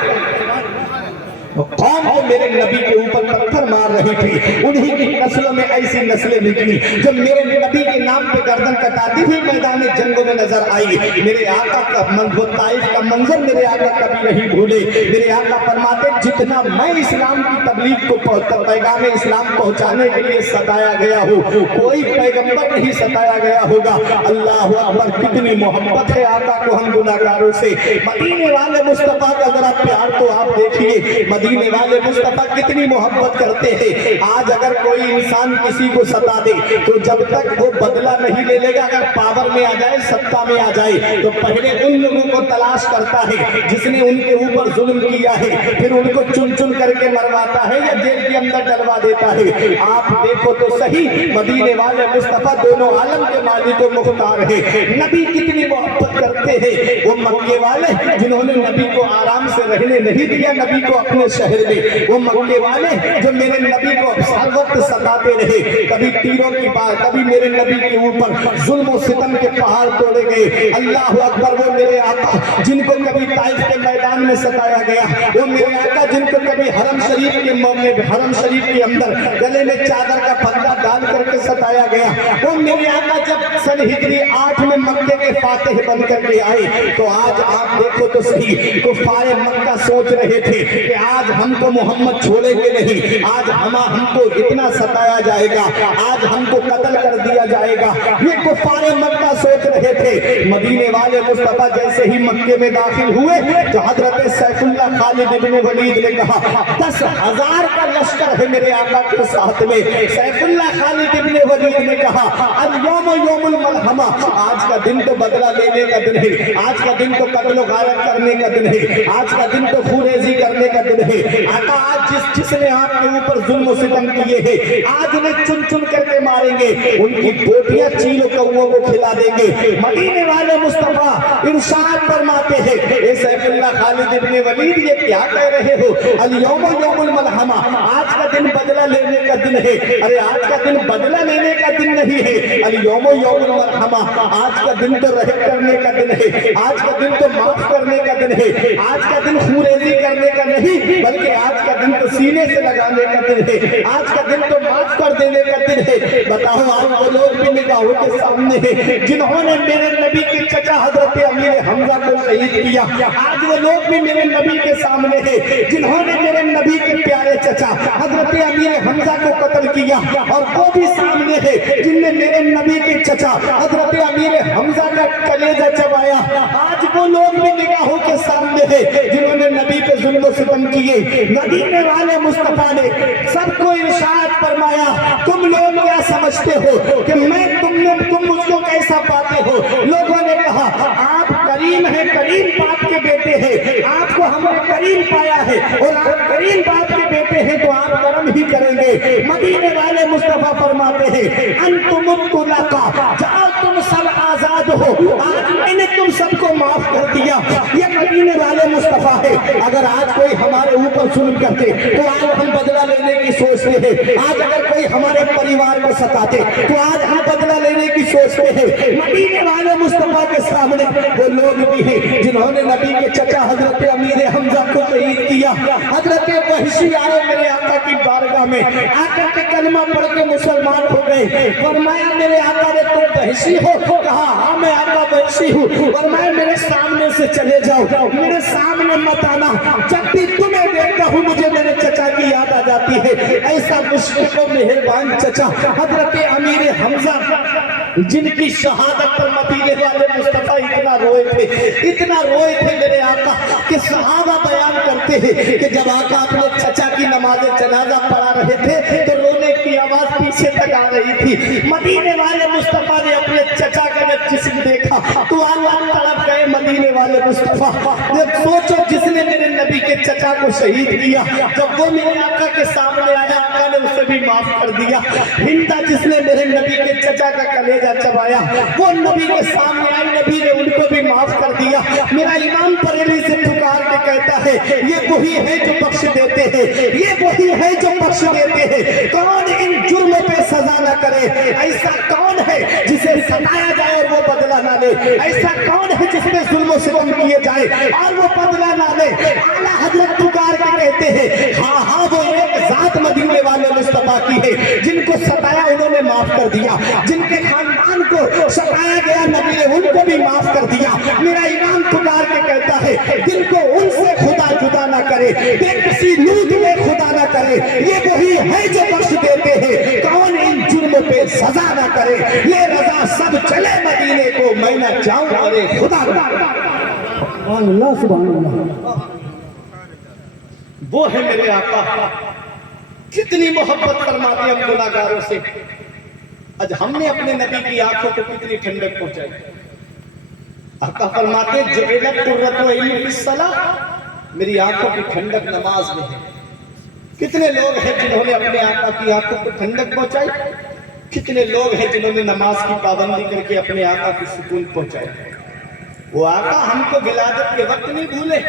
قوم جو میرے نبی کے اوپر پتھر مار رہی تھی انہی کی نسلوں میں ایسی نسلیں نکلی جو میرے نبی کے نام پہ گردن کٹاتی ہوئی میدان جنگوں میں نظر آئی۔ میرے آقا کا منظر، طائف کا منظر میرے آقا کبھی نہیں بھولے۔ میرے آقا فرماتے جتنا میں اسلام کی تبلیغ کو پیغام اسلام پہنچانے کے لیے ستایا گیا ہوں کوئی پیغمبر نہیں ستایا گیا ہوگا۔ اللہ اکبر، کتنی محبت ہے آقا کو ہم گناہگاروں سے۔ مدینے والے مصطفیٰ کا ذرا پیار تو آپ دیکھیے، مدینے والے مصطفیٰ کتنی محبت کرتے ہیں۔ آج اگر کوئی انسان کسی کو ستا دے تو جب تک وہ بدلہ نہیں لے لے گا، اگر پاور میں آ جائے، ستا میں آ جائے، تو پہلے ان لوگوں کو تلاش کرتا ہے جس نے ان کے اوپر ظلم کیا ہے، پھر ان کو چن چن کر کے مرواتا ہے یا جیل کے اندر ڈلوا دیتا ہے۔ آپ دیکھو تو صحیح، مدینے والے مصطفیٰ دونوں عالم کے مالک و مختار ہے۔ نبی کتنی محبت کرتے ہیں۔ وہ مکے والے جنہوں نے نبی کو آرام سے رہنے نہیں دیا نبی کو اپنے شہر میں، وہ مکے والے جو میرے نبی کو ہر وقت ستاتے رہے، کبھی تیروں کی بات، کبھی میرے نبی کے اوپر ظلم و ستم کے پہاڑ توڑے گئے۔ اللہ اکبر، وہ میرے آقا جن کو کبھی طائف کے میدان میں ستایا گیا، وہ میرے آقا جن کو کبھی حرم شریف کے حرم شریف کے اندر گلے میں چادر کا پھندا ڈال کر کے ستایا گیا، وہ میرے آقا جب سن ہجری 8 میں مکے کے فاتح بن کر کے آئے، تو آج آپ دیکھو تو صحیح کفار مکہ سوچ رہے تھے کہ آج ہم کو محمد چھوڑیں گے نہیں، آج ہم کو اتنا ستایا جائے گا، آج ہم کو قتل کر دیا جائے گا، یہ کفار مکہ سوچ رہے تھے۔ مدینے والے مصطفیٰ جیسے ہی مکے میں داخل ہوئے تو حضرت سیف اللہ خالد بن ولید نے کہا 10,000 کا لشکر ہے میرے آقا کے ساتھ میں۔ سیف اللہ خالد بن ولید نے کہا الیوم یوم الملحمہ، آج کا دن تو بدلہ لینے کا دن ہے، آج کا دن تو قتل و غارت کرنے کا دن ہے، آج کا دن تو خونریزی کرنے کا دن ہے۔ آقا آج جس نے آپ کے اوپر ظلم و ستم کیے ہیں، آج انہیں چن چن کر کے ماریں گے، ان کی بوٹیاں چیل و کووں کو کھلا دیں گے۔ مدینے والے مصطفیٰ ارشاد فرماتے ہیں اے سیف اللہ خالد بن ولید یہ کیا کہہ رہے ہو؟ الیوم یوم الملحمہ، آج کا دن بدلہ لینے کا دن ہے۔ ارے آج کا دن بدلہ لینے کا دن نہیں ہے، الیوم یوم الملحمہ، آج کا دن تو رحم کرنے کا دن ہے، آج کا دن تو معاف کرنے کا دن ہے، آج کا دن خونریزی کرنے کا نہیں بلکہ آج کا دن تو سینے سے لگانے کا دن ہے، آج کا دن تو معاف کر دینے کا دن ہے۔ بتاؤ آج وہ لوگ بھی निगाहों के सामने है जिन्होंने मेरे नबी के चचा हजरत अमीर हमजा को शहीद किया। आज वो लोग भी मेरे नबी के सामने है जिन्होंने मेरे नबी के प्यारे चचा हजरत अमीर हमजा को कत्ल किया, और वो भी सामने है जिनने मेरे नबी के चचा हजरत अमीर हमजा का कलेजा चबाया। आज वो लोग भी निगाहों के सामने है जिन्होंने नबी पे जुल्म सितम किए। मदीने वाले मुस्तफा ने सबको इरशाद फरमाया, तुम लोग क्या समझते हो कि तुम मुझको कैसा पाते हो? लोगों ने कहा आप करीम हैं, करीम बाप के बेटे हैं, आपको हमने करीम पाया है, और आप करीम बाप के बेटे हैं तो आप कर्म ही करेंगे। मदीने वाले मुस्तफा फरमाते हैं अंतुम तुलका, जाओ तुम सब आजाद हो, आज मैंने तुम सबको माफ कर दिया। ये मदीने वाले मुस्तफा है। अगर आज कोई हमारे ऊपर जुल्म करते तो आज हम बदला लेने की सोचते हैं। आज अगर कोई हमारे परिवार को सताते तो आज हम बदला लेने की सोचते हैं। मदीने वाले मुस्तफा के सामने वो लोग भी हैं जिन्होंने नबी के चचा हजरत अमीर हमजा को शहीद किया। हजरत वहशी आए मेरे आका की बारगाह में, आका के कलमा पढ़ के मुसलमान हो गए। फरमाया मेरे आका ने तुम वहशी हो? कहा हाँ मैं आका वहशी हूँ। फरमाया मेरे सामने से चले जाओ, मेरे सामने मत आना, जब भी तुम्हें देखता हूँ मुझे मेरे चचा की याद आ जाती है। ऐसा मुश्किल मेहरबान चचा हजरत अमीर हमजा जिनकी शहादत पर मदीने वाले मुस्तफा इतना रोए थे मेरे आका कि सहाबा बयान करते हैं कि जब आका अपने चचा की नमाज जनाजा पढ़ा रहे थे तो रोने की आवाज पीछे तक आ रही थी। मदीने वाले मुस्तफा ने अपने चचा का जब जिस्म देखा तो आंख तड़प गए। मदीने वाले मुस्तफा जब सोचो जिसने मेरे नबी के चचा को शहीद किया, जब वो मेरे आका के सामने आया आका ने उसे भी माफ कर दिया। हिंदा जिसने मेरे नबी के चचा का कलेजा चबाया, वो नबी के सामने आई, नबी ने उनको भी माफ कर दिया। मेरा इमाम बरेली से पुकार के कहता है ये वही है जो बख्श देते हैं, ये वही है जो बख्श देते हैं। कौन इन जुर्मों पे सजा न करे? ऐसा कौन है जिसे सताया जाए और वो बदला ना ले? ऐसा कौन है जिसपे जुल्म सितम किए जाए और वो बदला ना ले? आला हजरत पुकार के कहते हैं हाँ हाँ वो एक जात मदीने वाले मुस्तफा की है जिनको सताया उन्होंने माफ कर दिया, जिनके खानदान को सताया गया नबी ने उनको भी माफ कर दिया। मेरा इमाम पुकार के कहता है दिल को उनसे खुदा जुदा ना करे, बेकसी लूट में खुदा ना करे, ये वही है जो बख्श देते हैं। कौन इन जुर्म पे सजा ना करे? ये रजा सब चले मदीने को, मैं ना जाऊं अरे खुदा। अल्लाह सुभान अल्लाह। वो है मेरे आका, कितनी मोहब्बत फरमाते हैं गुनाहगारों से। आज हमने अपने नबी की आंखों को कितनी ठंडक पहुंचाई। आका फरमाते जुइलत कुर्रतु ऐनी फिस्सलाह, मेरी आंखों की ठंडक नमाज में है। कितने लोग हैं जिन्होंने अपने आका की आंखों को ठंडक पहुंचाई? कितने लोग हैं जिन्होंने नमाज की पाबंदी करके अपने आका की सुकून पहुंचाई? वो आका हमको विलादत के वक्त नहीं भूले,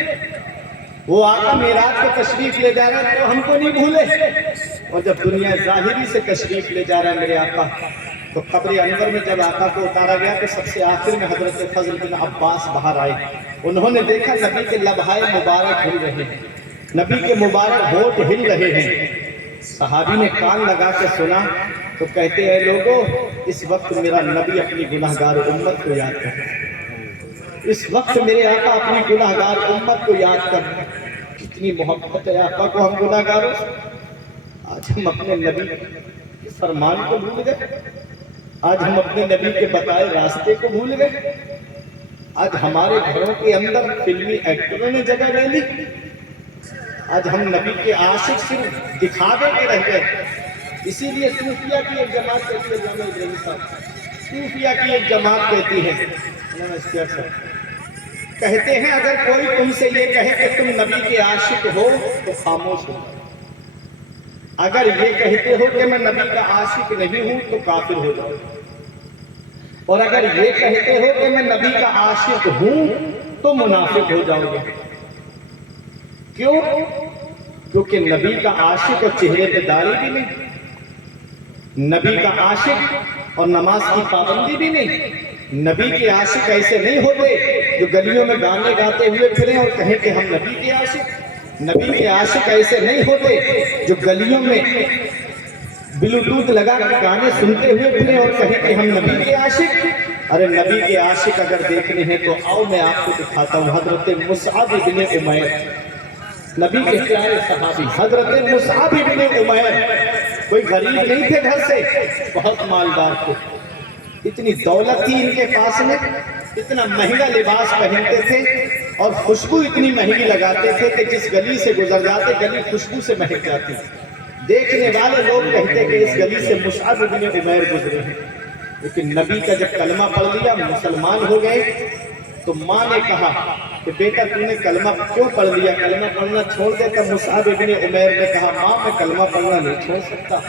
वो आका मेराज को तशरीफ ले जा रहा है तो हमको नहीं भूले, और जब दुनिया ज़ाहिरी से तशरीफ ले जा रहा है मेरे आका, तो कब्र अनवर में जब आका को उतारा गया तो सबसे आखिर में हजरत फजल बिन अब्बास बाहर आए। उन्होंने देखा नबी के लबहाए मुबारक हिल रहे हैं, नबी के मुबारक होठ हिल रहे हैं। सहाबी ने कान लगा के सुना तो कहते हैं लोगों इस वक्त मेरा नबी अपनी गुनाहगार उम्मत को याद कर, इस वक्त मेरे आका अपनी गुनाहगार उम्मत को याद कर। कितनी मोहब्बत है आका को हम गुनाहगारों से। आज हम अपने नबी के फरमान को भूल गए, आज हम अपने नबी के बताए रास्ते को भूल गए। आज हमारे घरों के अंदर फिल्मी एक्टरों ने जगह ले ली। आज हम नबी के आशिक सिर्फ दिखावे के रह गए। इसीलिए सूफिया की एक जमात कहती है, जामा इब्राहिम साहब, सूफिया की एक जमात कहती है, कहते हैं अगर कोई तुमसे ये कहे कि तुम नबी के आशिक हो तो खामोश हो। अगर ये कहते हो कि मैं नबी का आशिक नहीं हूं तो काफिर हो जाओ, और अगर ये कहते हो कि मैं नबी का आशिक हूं तो मुनाफिक हो जाओगे। क्यों? क्योंकि नबी का आशिक और चेहरे पे दाढ़ी भी नहीं, नबी का आशिक और नमाज की पाबंदी भी नहीं। नबी के आशिक ऐसे नहीं होते जो गलियों में गाने गाते हुए फिरें और कहें कि हम नबी के आशिक। नबी के आशिक ऐसे नहीं होते जो गलियों में ब्लूटूथ लगा के गाने सुनते हुए फिरे और कहे कि हम नबी के आशिक। अरे नबी के आशिक अगर देखने हैं तो आओ मैं आपको दिखाता हूँ। हजरत मुसअब इब्ने उमैर, नबी के प्यारे सहाबी हजरत मुसअब इब्ने उमैर, कोई गरीब नहीं थे घर से, बहुत मालदार थे। इतनी दौलत थी इनके पास में, इतना महंगा लिबास पहनते थे और खुशबू इतनी महंगी लगाते थे कि जिस गली से गुजर जाते गली खुशबू से महक जाती। देखने वाले लोग कहते कि इस गली से मुसअब इब्ने उमैर गुजरे हैं। लेकिन नबी का जब कलमा पढ़ लिया, मुसलमान हो गए, तो माँ ने कहा कि बेटा तूने कलमा क्यों पढ़ लिया, कलमा पढ़ना छोड़ दे। तब मुसअब इब्ने उमैर ने कहा माँ मैं कलमा पढ़ना नहीं छोड़ सकता।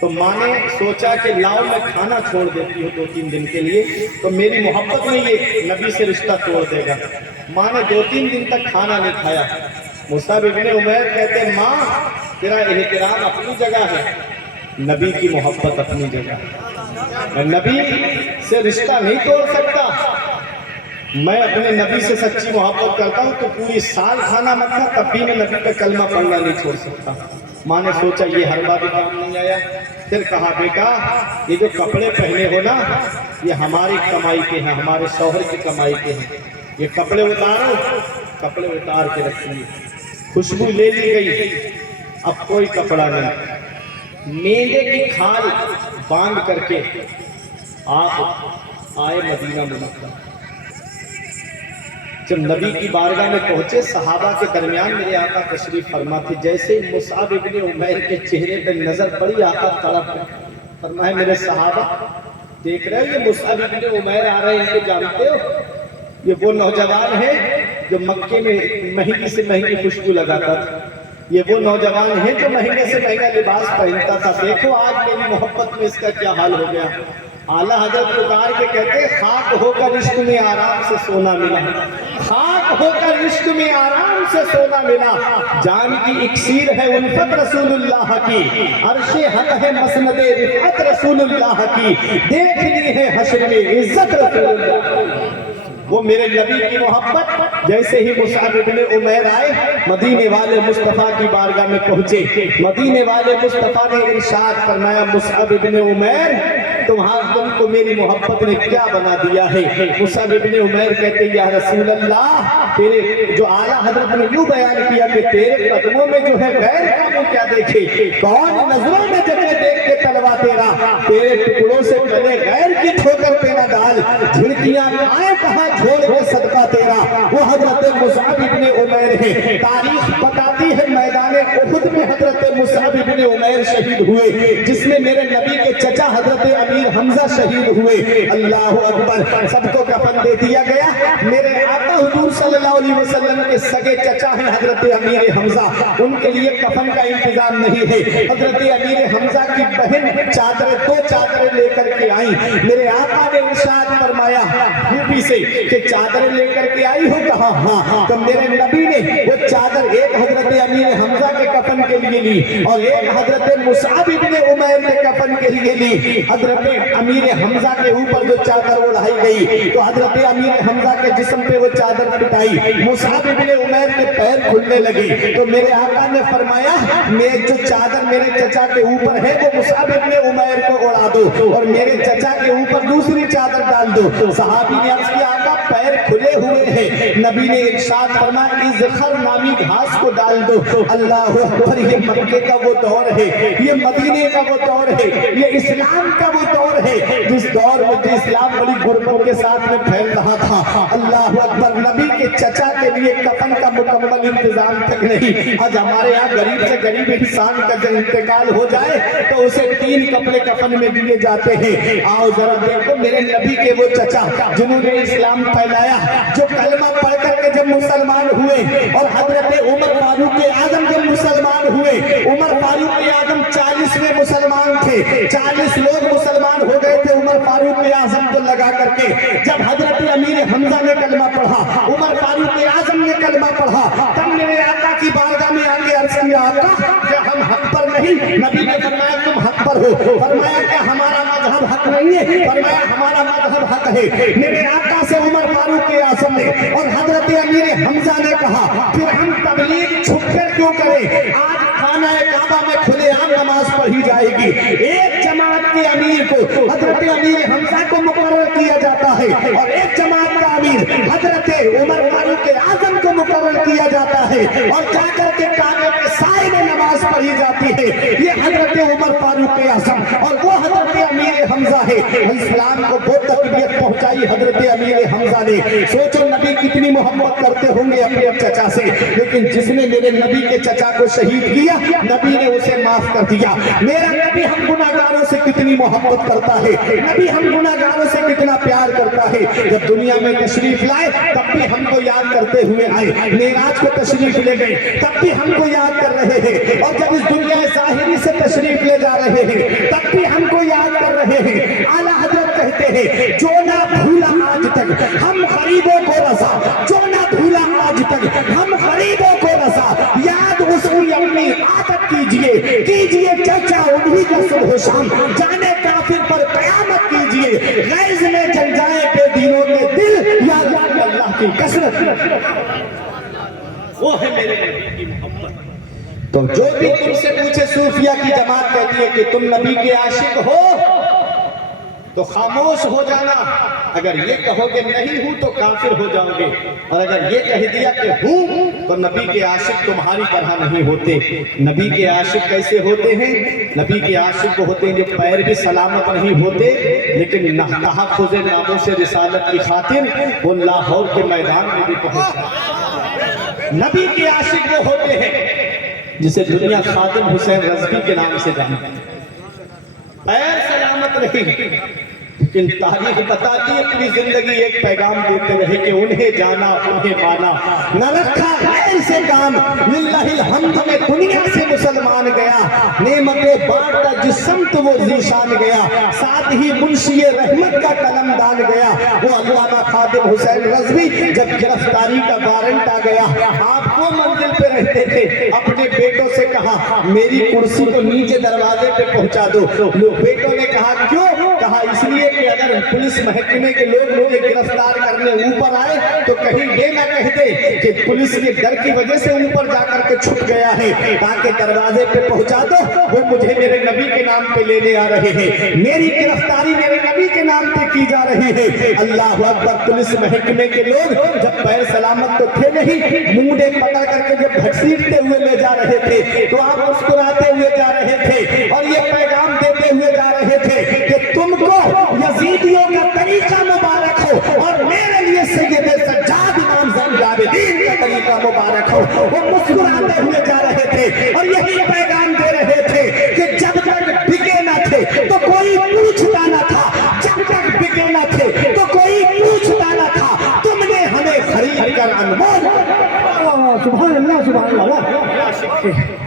तो माँ ने सोचा कि लाओ मैं खाना छोड़ देती हूँ 2-3 दिन के लिए, तो मेरी मोहब्बत में ये नबी से रिश्ता तोड़ देगा। माँ ने 2-3 दिन तक खाना नहीं खाया। मुसअब इब्ने उमैर कहते माँ तेरा एहतराम अपनी जगह है, नबी की मोहब्बत अपनी जगह। मैं नबी से रिश्ता नहीं तोड़ सकता, मैं अपने नबी से सच्ची मोहब्बत करता हूँ, तो पूरी साल खाना मत खा तब भी मैं नबी पे कलमा पढ़ना नहीं छोड़ सकता। माँ ने सोचा ये हर बात काम नहीं आया। फिर कहा बेटा ये जो कपड़े पहने हो ना ये हमारी कमाई के हैं, हमारे शौहर की कमाई के हैं, ये कपड़े उतारो। कपड़े उतार के रखिए। खुशबू ले ली गई, अब कोई कपड़ा नहीं। मेंढे की खाल बांध करके आप आए मदीना मुनव्वरा। जब नबी की बारगाह में पहुंचे, सहाबा के दरमियान मेरे आका तशरीफ फरमा थे। जैसे ही मुसअब इब्ने उमैर के चेहरे पे नजर पड़ी, आका तड़प फरमाए मेरे सहाबा देख रहे हो ये मुसअब इब्ने उमैर आ रहे हैं, इनको जानते हो? ये वो नौजवान है जो मक्के में महंगी से महंगी खुशबू लगाता था, ये वो नौजवान है जो महंगे से महंगा लिबास पहनता था। देखो आज मेरी मोहब्बत में इसका क्या हाल हो गया। आला हजरत पुकार के कहते खाक होकर इश्क में आराम से सोना मिला, खाक होकर इश्क में आराम से सोना मिला। जान की इक्सीर है उल्फत रसूलुल्लाह की, अर्शे हक है मसनदे रिफत रसूलुल्लाह की, देखनी है हश्र में इज्जत रसूलुल्लाह। वो मेरे नबी की मोहब्बत। जैसे ही मुसअब इब्ने उमैर आए, मदीने वाले मुस्तफ़ा की बारगाह में पहुंचे। मदीने वाले मुस्तफ़ा ने इरशाद फरमाया मुसअब इब्ने उमैर तुमको मेरी मोहब्बत ने क्या बना दिया है। मुसअब इब्ने उमैर कहते या रसूल अल्लाह, तेरे जो आला हजरत ने यूं बयान किया कि तेरे कदमों में जो है गैर का मुंह क्या देखे, कौन नजरों में जगह देख के तलवा तेरा, तेरे टुकड़ों से गले गैर की ठोकर पे न डाल, झिड़कियां आए कहां छोड़ के सदका तेरा। वो हजरत मुसअब इब्ने उमैर है। तारीख बताती है मैदान उहुद में हजरत मुसअब इब्ने उमैर शहीद हुए, जिसमें मेरे नबी के चचा हजरत अमीर हमजा शहीद हुए। अल्लाह अकबर। सबको कफन दे दिया गया। मेरे आका हुजूर सल्लल्लाहु अलैहि वसल्लम के सगे चचा हैं हजरत अमीर हमजा, उनके लिए कफन का इंतजाम नहीं है। हजरत अमीर हमजा की बहन चादरें 2 चादरें लेकर के आई। मेरे आका ने इरशाद फरमाया खूबी से कि चादरें लेकर के आई हो, कहा हाँ। तो मेरे नबी ने वो चादर एक हजरत अमीर हमजा के कफन के लिए ली और एक हजरत मुसअब इब्ने उमैर के कफन के लिए ली। हजरत अमीर हमजा के ऊपर जो चादर ओढ़ाई गई तो हजरत अमीर हमजा के जिस्म पे वो चादर पिटाई, मुसअब इब्ने उमैर के पैर खुलने लगे। तो मेरे आका ने फरमाया मैं जो चादर मेरे चचा के ऊपर है वो मुसअब इब्ने उमैर को उड़ा दो और मेरे चचा के ऊपर दूसरी चादर डाल दो। सहाबी ने अर्ज किया आका पैर खुले हुए हैं। नबी ने इरशाद फरमाया इज़खर नामी घास को डाल दो। अल्लाह अकबर। ये मक्के का वो दौर है, ये मदीने का वो दौर है, ये इस्लाम का वो दौर है जिस दौर में इस्लाम बड़ी गुर्बत के साथ में फैल रहा था। अल्लाह अकबर। नबी के चचा के लिए कफन का मुकम्मल इंतजाम तक नहीं। आज हमारे यहाँ गरीब से गरीब इंसान का जब इंतकाल हो जाए तो उसे 3 कपड़े कफन में दिए जाते हैं। आओ जरा देखो मेरे नबी के वो चचा जिन्होंने इस्लाम फैलाया, जो कलमा पढ़ करके जब मुसलमान हुए और हजरत उमर फारूक आजम जब मुसलमान हुए, उमर फारूक आजम 40वें मुसलमान थे, 40 लोग मुसलमान हो गए थे उमर फारूक आजम को लगा करके। जब हजरत अमीर हमजा ने कलमा पढ़ा, उमर फारूक आजम ने कलमा पढ़ा, तब मेरे आका की बारगाह में आके अर्ज किया आका क्या हम हक पर नहीं? नबी ने फरमाया तुम हक पर हो। फरमाया क्या हमारा मजहब हक नहीं है? फरमाया हमारा मजहब हक है। मेरे आका से उमर फारूक आजम ने और हजरत अमीर हमजा ने कहा फिर हम तबलीग छुप कर क्यों करें? आज खाना काबा में खुलेआम नमाज पढ़ी जाएगी। एक जमात के अमीर को हजरत अमीर हमजा को मुकर्रर किया जाता है और एक जमात का अमीर हजरत उमर फारूक आजम को मुकर्रर किया जाता है और जाकर के काबे के साए में नमाज पढ़ी जाती है। ये हजरत उमर फारूक आजम और वो हजरत अमीर हमजा है। इस्लाम को बहुत तकबीयत पहुंचाई हजरत अमीर हमजा ने। सोचो नबी कितनी मोहब्बत करते होंगे अपने चचा से, लेकिन जिसने मेरे नबी के चचा को शहीद किया नबी ने उसे माफ कर दिया। मेरा नबी हम गुनाहगारों से कितनी मोहब्बत करता है, नबी हम गुनाहगारों से कितना प्यार करता है। जब दुनिया में तशरीफ लाए तब भी हमको याद करते हुए आए, मेराज को तशरीफ ले गए तब भी हमको याद कर रहे हैं, और जब इस दुनिया ज़ाहिरी से तशरीफ ले जा रहे हैं तब भी हमको याद कर रहे हैं। आला हजरत कहते हैं जो ना भूला आज तक हम गरीबों को रसा, जो ना भूला आज तक हम गरीबों को रसा, याद उसकी अपनी आदत कीजिए, कीजिए चर्चा उन्हीं का सुबह शाम, जाने काफिर पर कयामत कीजिए, गैज में जल जाए बेदीनों के दिल, याद अल्लाह की कसरत, वो है मेरे नबी की मोहब्बत। तो जो भी तुमसे पूछे सूफिया की जमात कहती है कि तुम नबी के आशिक हो तो खामोश हो जाना। अगर ये कहोगे नहीं हूं तो काफिर हो जाओगे, और अगर ये कह दिया कि हूं तो नबी के आशिक तुम्हारी तरह नहीं होते। नबी के आशिक कैसे होते हैं? नबी के आशिक होते हैं जो पैर भी सलामत नहीं होते लेकिन तहफ़्फ़ुज़ नामों से रिसालत की खातिर वो लाहौर के मैदान में भी पहुंच जाते। नबी के आशिक वो होते हैं जिसे दुनिया खादिम हुसैन रज़वी के नाम से जानती है। पैर सलामत नहीं लेकिन तारीख बताती है पूरी जिंदगी एक पैगाम देते रहे कि उन्हें जाना उन्हें माना, न रखा गैर से काम, लिल्लाहिल हम्द में दुनिया से मुसलमान गया, नेमते बांटता जिस समत वो ज़ीशान गया, साथ ही मुंशी रहमत का कलम दान गया। वो अल्लामा खादिम हुसैन रज़वी जब गिरफ्तारी का वारंट आ गया, आपको मंजिल पे रहते थे, अपने बेटों से कहा मेरी कुर्सी को नीचे दरवाजे पे पहुंचा दो। बेटों ने कहा क्यों? कहा इसलिए कि अगर पुलिस महकमे के लोग मुझे गिरफ्तार करने ऊपर आए तो कहीं ये ना कह दे कि पुलिस के डर की वजह से ऊपर जाकर के छुप गया है, ताकि दरवाजे पे पहुंचा दो, वो मुझे मेरे नबी के नाम पे लेने आ रहे हैं, मेरी गिरफ्तारी मेरे नबी के नाम पे की जा रही है। अल्लाह अकबर। पुलिस महकमे के लोग जब पैर सलामत तो थे नहीं, मुंडे पकड़ करके जब घसीटते हुए ले जा रहे थे तो आप मुस्कुराते हुए जा रहे थे और ये पैगाम देते हुए जा रहे थे कि तुमको यजीदियों का तरीका मुबारक हो और मेरे लिए सैयद सज्जाद इमाम ज़ैनुल आबिदीन का तरीका मुबारक हो। वो मुस्कुराते हुए जा रहे थे और यही पैगाम दे रहे थे कि जब तक बिके न थे तो कोई पूछता न था, जब तक बिके न थे तो कोई पूछता न था, तुमने हमें खरीद कर अनमोल। सुभान अल्लाह, सुभान अल्लाह।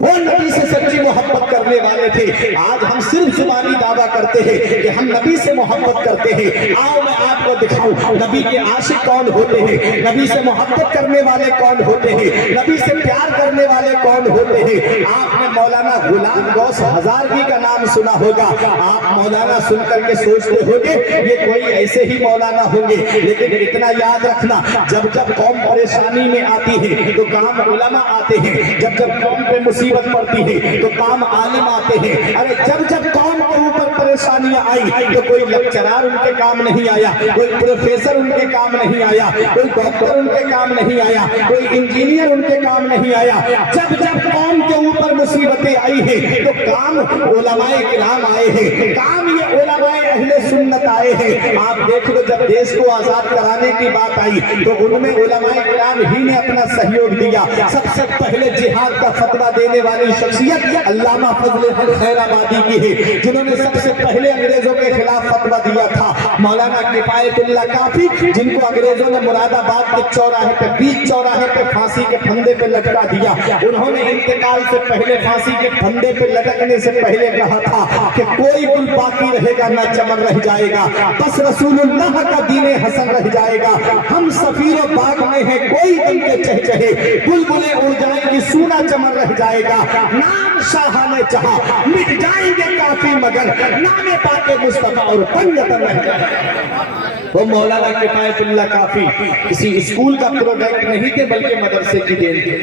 वो नबी से सच्ची मोहब्बत करने वाले थे। आज हम सिर्फ जुबानी दावा करते हैं कि हम नबी से मोहब्बत करते हैं। आओ मैं आपको दिखाऊं नबी के आशिक कौन होते हैं, नबी से मोहब्बत करने वाले कौन होते हैं, नबी से प्यार करने वाले कौन होते हैं। आपने मौलाना गुलाम गौस हजारवी का नाम सुना होगा। आप मौलाना सुन करके सोचते होंगे ये कोई ऐसे ही मौलाना होंगे, लेकिन इतना याद रखना जब जब कौम परेशानी में आती है तो काम उलमा आते हैं, जब जब कौम पे मुसीबत पड़ती है तो काम आलिम आते हैं। अरे जब जब कौम के ऊपर परेशानियां आई तो कोई लेक्चरार उनके काम नहीं आया, कोई प्रोफेसर उनके काम नहीं आया, कोई डॉक्टर उनके काम नहीं आया, कोई इंजीनियर उनके काम नहीं आया। जब जब कौम के ऊपर मुसीबतें आई है तो काम उलमाए किराम आए हैं, काम ये उलमाए अहले सुन्नत आए हैं। आप देख लो जब देश को आजाद कराने की बात आई तो उनमें उलमाए किराम ही ने अपना सहयोग दिया। सबसे पहले जिहाद का फतवा देने वाली शख्सियत अल्लामा फजल हक खैराबादी की है, जिन्होंने सबसे पहले अंग्रेजों के खिलाफ फतवा दिया था। मौलाना किफायतुल्लाह काफी, जिनको अंग्रेजों ने मुरादाबाद के चौराहे पे, बीच चौराहे पे फांसी के फंदे पे लटका दिया। उन्होंने इंतकाल से पहले फांसी के फंदे पे लटकने से पहले कहा था कि कोई गुल बाकी रहेगा ना चमन रह जाएगा, बस रसूलुल्लाह का दीने हसन रह जाएगा। हम सफीरो बाग में है कोई दम के चहचहे, बुलबुलें उड़ जाएंगी सूना चमन रह जाएगा। नाम शाह ने चाहा मिट जाएंगे काफी मगर नामे पाके मुस्तफा और पंजतन रह जाएगा। वो मौलाना किफायतुल्लाह काफी किसी स्कूल का प्रोडक्ट नहीं थे बल्कि मदरसे की देन थे।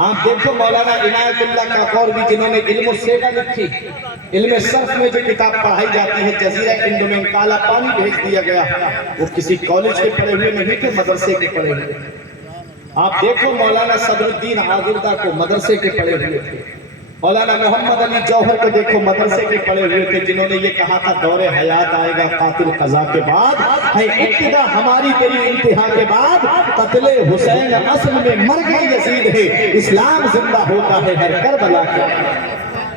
آپ دیکھو مولانا عنایت اللہ کاکور بھی جنہوں نے علم السیغہ لکھی، علم صرف میں جو کتاب پڑھائی جاتی ہے، جزیرہ ہند میں کالا پانی بھیج دیا گیا، وہ کسی کالج کے پڑھے ہوئے نہیں تھے، مدرسے کے پڑھے ہوئے تھے۔ آپ دیکھو مولانا صدر الدین آزردہ کو مدرسے کے پڑھے ہوئے تھے، مولانا محمد علی جوہر کو دیکھو مدرسے کے پڑھے ہوئے تھے، جنہوں نے یہ کہا تھا دور حیات آئے گا قاتل قضا کے بعد، ہے ابتدا ہماری تیری انتہا کے بعد، قتل حسین اصل میں مرگ یزید ہے، اسلام زندہ ہوتا ہے ہر کربلا کے۔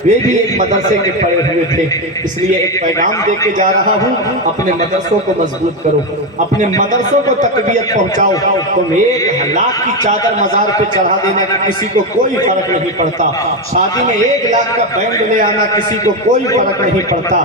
وہ بھی ایک مدرسے کے پڑھے ہوئے تھے، اس لیے ایک پیغام دے کے جا رہا ہوں، اپنے مدرسوں کو مضبوط کرو، اپنے مدرسوں کو تقویت پہنچاؤ۔ تم 1,00,000 کی چادر مزار پہ چڑھا دینا کہ کسی کو کوئی فرق نہیں پڑتا، شادی میں 1,00,000 کا بینڈ لے آنا کسی کو کوئی فرق نہیں پڑتا،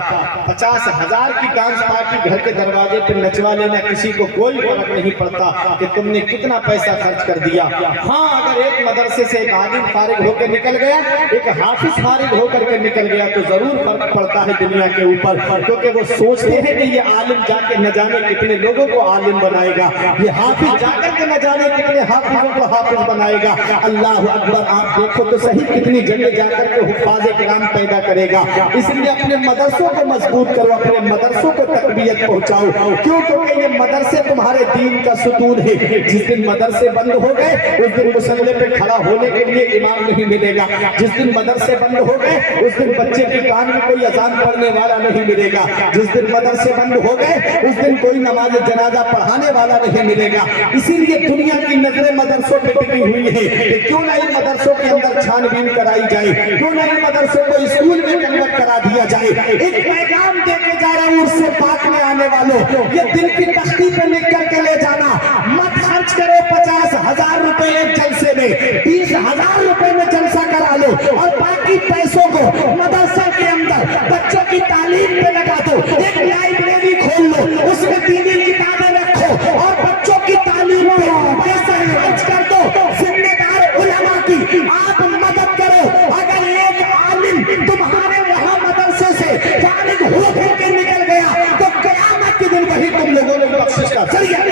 50,000 کی ڈانس پارٹی گھر کے دروازے پہ نچوا لینا کسی کو کوئی فرق نہیں پڑتا کہ تم نے کتنا پیسہ خرچ کر دیا۔ ہاں اگر ایک مدرسے سے ایک عالم فارغ ہو کے نکل گیا، ایک حافظ فارغ ہو کر کے نکل گیا تو ضرور فرق پڑتا ہے دنیا کے اوپر، کیونکہ وہ سوچتے ہیں کہ یہ عالم جا کے نہ جانے کتنے لوگوں کو عالم بنائے گا، یہ حافظ جا کر کے نہ جانے کتنے حافظوں کو حافظ بنائے گا۔ اللہ اکبر، آپ دیکھو تو صحیح کتنی جگہ جا کر کے حفاظ کرام پیدا کرے گا۔ اس لیے اپنے مدرسوں کو مضبوط کرو، اپنے مدرسوں کو تقویت پہنچاؤ، کیونکہ یہ مدرسے تمہارے دین کا ستون ہے۔ جس دن مدرسے بند ہو گئے اس دن مصلے پہ کھڑا ہونے کے لیے امام نہیں ملے گا، جس دن مدرسے بند ہو گئے اس دن بچے کے کان میں کوئی اذان پڑھنے والا نہیں ملے گا، جس دن مدرسے بند ہو گئے اس دن کوئی نماز جنازہ پڑھانے والا نہیں ملے گا۔ اسی لیے دنیا کی نظریں مدرسوں پہ ٹکی ہوئی ہے کہ کیوں نہ ان مدرسوں کے اندر چھان بین کرائی جائے، کیوں نہ ان مدرسوں کو اسکول میں کنورٹ کرا دیا جائے۔ ایک پیغام دے کے جا رہا ہوں، اس سے پاک میں آنے والوں، یہ دل کی تختی پہ لکھ کر کے لے جانا، مت خرچ کرو 50,000 روپے ایک جلسے میں، 20,000 روپے میں جلسہ کرا لو اور باقی پیسوں کو مدرسہ کے اندر بچوں کی تعلیم پہ لگا دو، ایک لائبریری کھول لو، اس میں دینی کتابیں رکھو اور بچوں کی تعلیم پہ پیسہ خرچ کر دو۔ ذمہ دار علماء کی آپ مدد کرو۔ اگر ایک عالم تمہارے وہاں مدرسے سے فارغ ہو کے نکل گیا تو قیامت کے دن وہی تم لوگوں نے بخشش کا ذریعہ۔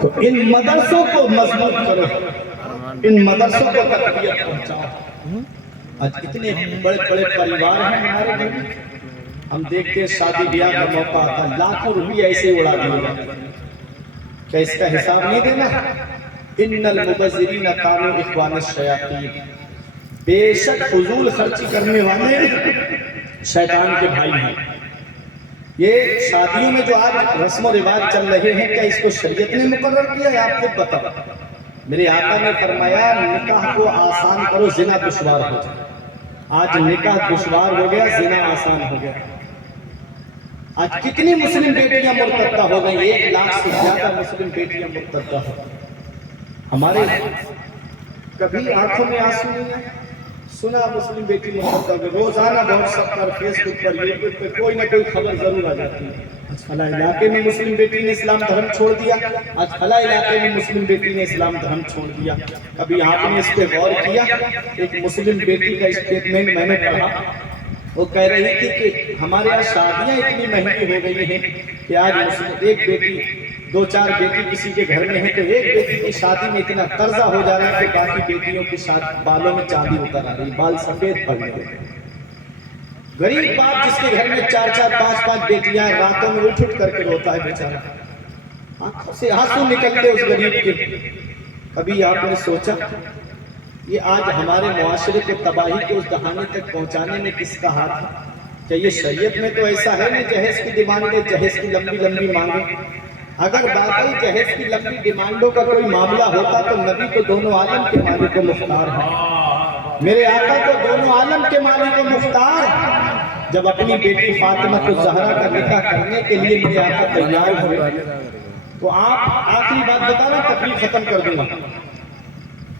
تو ان مدرسوں کو مضبوط کرو، ان مدرسوں کو تقویت پہنچاؤ۔ آج اتنے بڑے بڑے پریوار ہیں ہمارے گھر میں، ہم دیکھتے ہیں شادی بیاہ کا موقع آتا ہے لاکھوں روپے ایسے اڑا دیے جاتے ہیں، کیا اس کا حساب نہیں دینا؟ ان المبذرین کانوا اخوان الشیاطین، بے شک فضول خرچی کرنے والے شیطان کے بھائی ہیں۔ یہ شادیوں میں جو آج رسم و رواج چل رہے ہیں، کیا اس کو شریعت نے مقرر کیا ہے؟ آپ خود بتاؤ۔ میرے آقا نے فرمایا نکاح کو آسان کرو، زنا دشوار ہو جائے۔ آج نکاح دشوار ہو گیا، زنا آسان ہو گیا۔ آج کتنی مسلم بیٹیاں مرتدہ ہو گئی، 1,00,000 سے زیادہ مسلم بیٹیاں مرتدہ ہو گئی۔ ہمارے کبھی آنکھوں میں آنسو نہیں ہے، سنا مسلم بیٹی مرتدہ ہو، روزانہ واٹس ایپ پر، فیس بک پر، یوٹیوب پہ کوئی نہ کوئی خبر ضرور آ جاتی ہے۔ آج فلاں علاقے میں مسلم بیٹی نے اسلام دھرم چھوڑ دیا، آج فلاں علاقے میں مسلم بیٹی نے اسلام دھرم چھوڑ دیا۔ کبھی آپ نے اس پہ غور کیا؟ ایک مسلم بیٹی کا اسٹیٹمنٹ میں نے پڑھا، وہ کہہ رہی تھی کہ ہمارے یہاں شادیاں اتنی مہنگی ہو گئی ہیں کہ آج ایک بیٹی 2-4 بیٹی کسی کے گھر میں ہے تو ایک بیٹی کی شادی میں اتنا قرضہ ہو جا رہا ہے کہ باقی بیٹیوں کی بالوں میں چاندی اتر آ رہی، بال سفید پڑ گئے۔ غریب باپ جس کے گھر میں 4-4 5-5 بیٹیاں ہیں، راتوں میں اٹھ کر کے روتا ہے بیچارہ، آنکھوں سے آنسو نکلتے اس غریب کے۔ کبھی آپ نے سوچا یہ آج ہمارے معاشرے کو تباہی کے اس دہانے تک پہنچانے میں کس کا ہاتھ ہے؟ کیا یہ شریعت میں تو ایسا ہے نہیں جہیز کی ڈیمانڈیں، جہیز کی لمبی لمبی مانگیں؟ اگر واقعی جہیز کی لمبی ڈیمانڈوں کا کوئی معاملہ ہوتا تو نبی تو دونوں عالم کے مالک و مختار ہے، میرے آقا تو دونوں عالم کے مالک و مختار۔ جب اپنی بیٹی فاطمہ الزہرا کا نکاح کرنے کے لیے میرے آقا تیار ہوئے تو آپ آخری بات بتانا تقریر ختم کر دوں گا،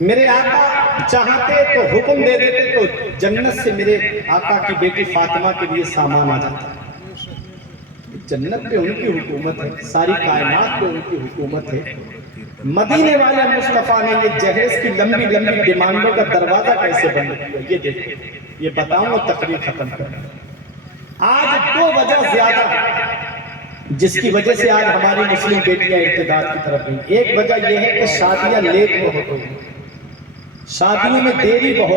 میرے آقا چاہتے تو حکم دے دیتے تو جنت سے میرے آقا کی بیٹی فاطمہ کے لیے سامان آ جاتا۔ जन्नत पे उनकी हुकूमत है, सारी कायनात पे उनकी हुकूमत है। मदीने वाले मुस्तफ़ा ने ये जहेज की लंबी लंबी डिमांडों का दरवाजा कैसे बंद किया, ये देखो, ये बताऊं और तकरीर खत्म कर। आज 2 वजह ज्यादा जिसकी वजह से आज हमारी मुस्लिम बेटियां इर्तिदाद की तरफ गई। एक वजह यह है कि शादियां लेट बहुत हुई, शादियों में देरी बहुत